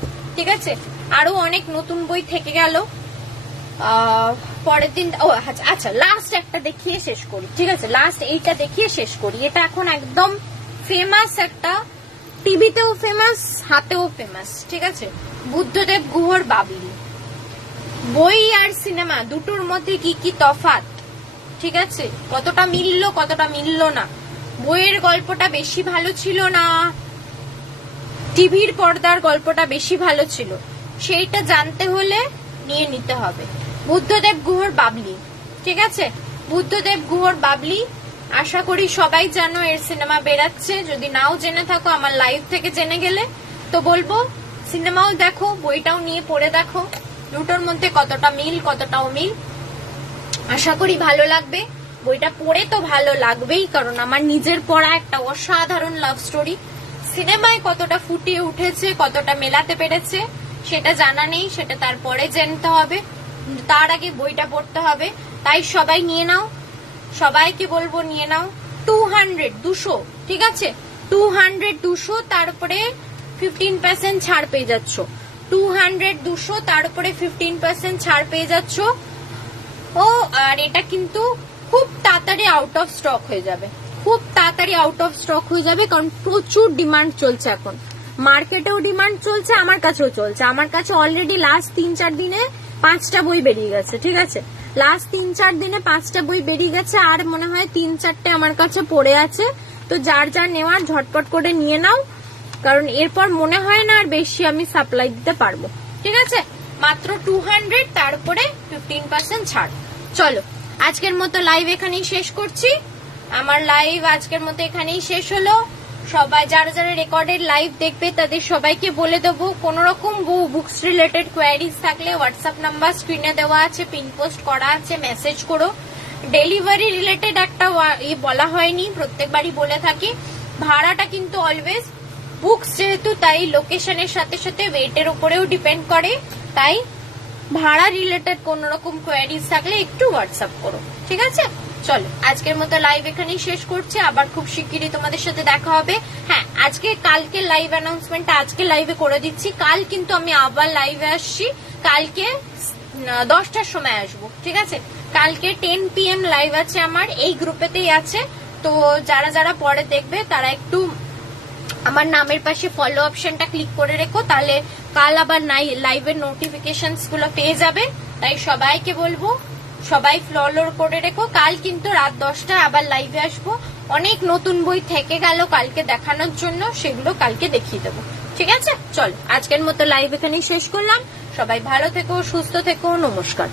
ঠিক আছে, আরো অনেক নতুন বই থেকে গেল, পরের দিন। ও আচ্ছা, লাস্ট একটা দেখিয়ে শেষ করি। ঠিক আছে, লাস্ট এইটা দেখিয়ে শেষ করি। এটা এখন একদম ফেমাস, একটা টিভিতেও ফেমাস, হাতেও ফেমাস। ঠিক আছে, বুদ্ধদেব গুহর বাবলি। বই আর সিনেমা দুটোর মধ্যে কি কি তফাৎ, ঠিক আছে, কতটা মিললো কতটা মিললো না, বইয়ের গল্পটা বেশি ভালো ছিল না টিভির পর্দার গল্পটা বেশি ভালো ছিল, সেইটা জানতে হলে নিয়ে নিতে হবে বুদ্ধদেব গুহর বাবলি। ঠিক আছে, বুদ্ধদেব গুহর বাবলি আশা করি সবাই জানো এর সিনেমা বেরাচ্ছে। যদি নাও জেনে থাকো আমার লাইভ থেকে জেনে গেলে তো বলবো সিনেমাও দেখো, বইটাও নিয়ে পড়ে দেখো, দুটোর মধ্যে কতটা মিল কতটা অমিল। আশা করি ভালো লাগবে। বইটা পড়ে তো ভালো লাগবেই, কারণ আমার নিজের পড়া একটা অসাধারণ লাভ স্টোরি। সিনেমায় কতটা ফুটিয়ে উঠেছে, কতটা মেলাতে পেরেছে সেটা জানা নেই, সেটা তারপরে জানতে হবে, তার আগে বইটা পড়তে হবে। তাই সবাই নিয়ে নাও, সবাইকে বলবো নিয়ে নাও। 200 ঠিক আছে, 200 তার উপরে 15% ছাড় পেয়ে যাচ্ছ। 200 তার উপরে 15% ছাড় পেয়ে যাচ্ছ। ও আর এটা কিন্তু খুব তাড়াতাড়ি আউট অফ স্টক হয়ে যাবে, খুব তাড়াতাড়ি আউট অফ স্টক হয়ে যাবে, কারণ প্রচুর ডিমান্ড চলছে এখন, মার্কেটেও ডিমান্ড চলছে, আমার কাছেও চলছে। আমার কাছে অলরেডি লাস্ট 3-4 দিনে 5টা বই বেরিয়ে গেছে, ঠিক আছে, লাস্ট 3-4 দিনে 5টা বই বেরিয়ে গেছে, আর মনে হয় 3-4টে আমার কাছে পড়ে আছে। তো যার যার নেওয়ার ঝটপট করে নিয়ে নাও, কারণ এরপর মনে হয় না আর বেশি আমি সাপ্লাই দিতে পারবো, ঠিক আছে। মাত্র 200, তার উপরে 15% ছাড়। চলো আজকের মতো লাইভ এখানেই শেষ করছি। আমার লাইভ আজকের মতো এখানেই শেষ হলো। সবাই যারা যারা রেকর্ডেড লাইভ দেখবে তাদের সবাইকে বলে দেবো, কোন রকম বুকস রিলেটেড কোয়ারিজ থাকলে হোয়াটসঅ্যাপ নাম্বার স্ক্রিনে দেওয়া আছে, পিন পোস্ট করা আছে, মেসেজ করো। ডেলিভারি রিলেটেড একটা বলা হয়নি, প্রত্যেকবারই বলে থাকি। ভাড়াটা কিন্তু অলওয়েজ বুকস যেহেতু, তাই লোকেশনের সাথে সাথে ওয়েটের উপরেও ডিপেন্ড করে, তাই ভাড়া রিলেটেড কোন রকম কোয়ারিজ থাকলে একটু হোয়াটসঅ্যাপ করো, ঠিক আছে। চলো আজকের মতো লাইভ এখানেই শেষ করছি, আবার খুব শিগগিরই তোমাদের সাথে দেখা হবে। হ্যাঁ, কালকে লাইভ অ্যানাউন্সমেন্টটা আজকে লাইভে করে দিচ্ছি। কাল কিন্তু আমি আবার লাইভে আসছি, কালকে 10টার সময় আসবো, ঠিক আছে। কালকে 10 PM লাইভ আছে আমার, এই গ্রুপেতেই আছে। তো যারা যারা পরে দেখবে তারা একটু আমার নামের পাশে ফলো অপশনটা ক্লিক করে রেখো, তাহলে কাল আবার লাইভের নোটিফিকেশনস গুলো পেয়ে যাবে। তাই সবাইকে বলবো সবাই ফলো করে রেখো। কাল কিন্তু রাত 10টায় আবার লাইভে আসবো। অনেক নতুন বই থেকে গেল কালকে দেখানোর জন্য, সেগুলো কালকে দেখিয়ে দেবো, ঠিক আছে। চল আজকের মতো লাইভ এখানেই শেষ করলাম। সবাই ভালো থেকো, সুস্থ থেকো, নমস্কার।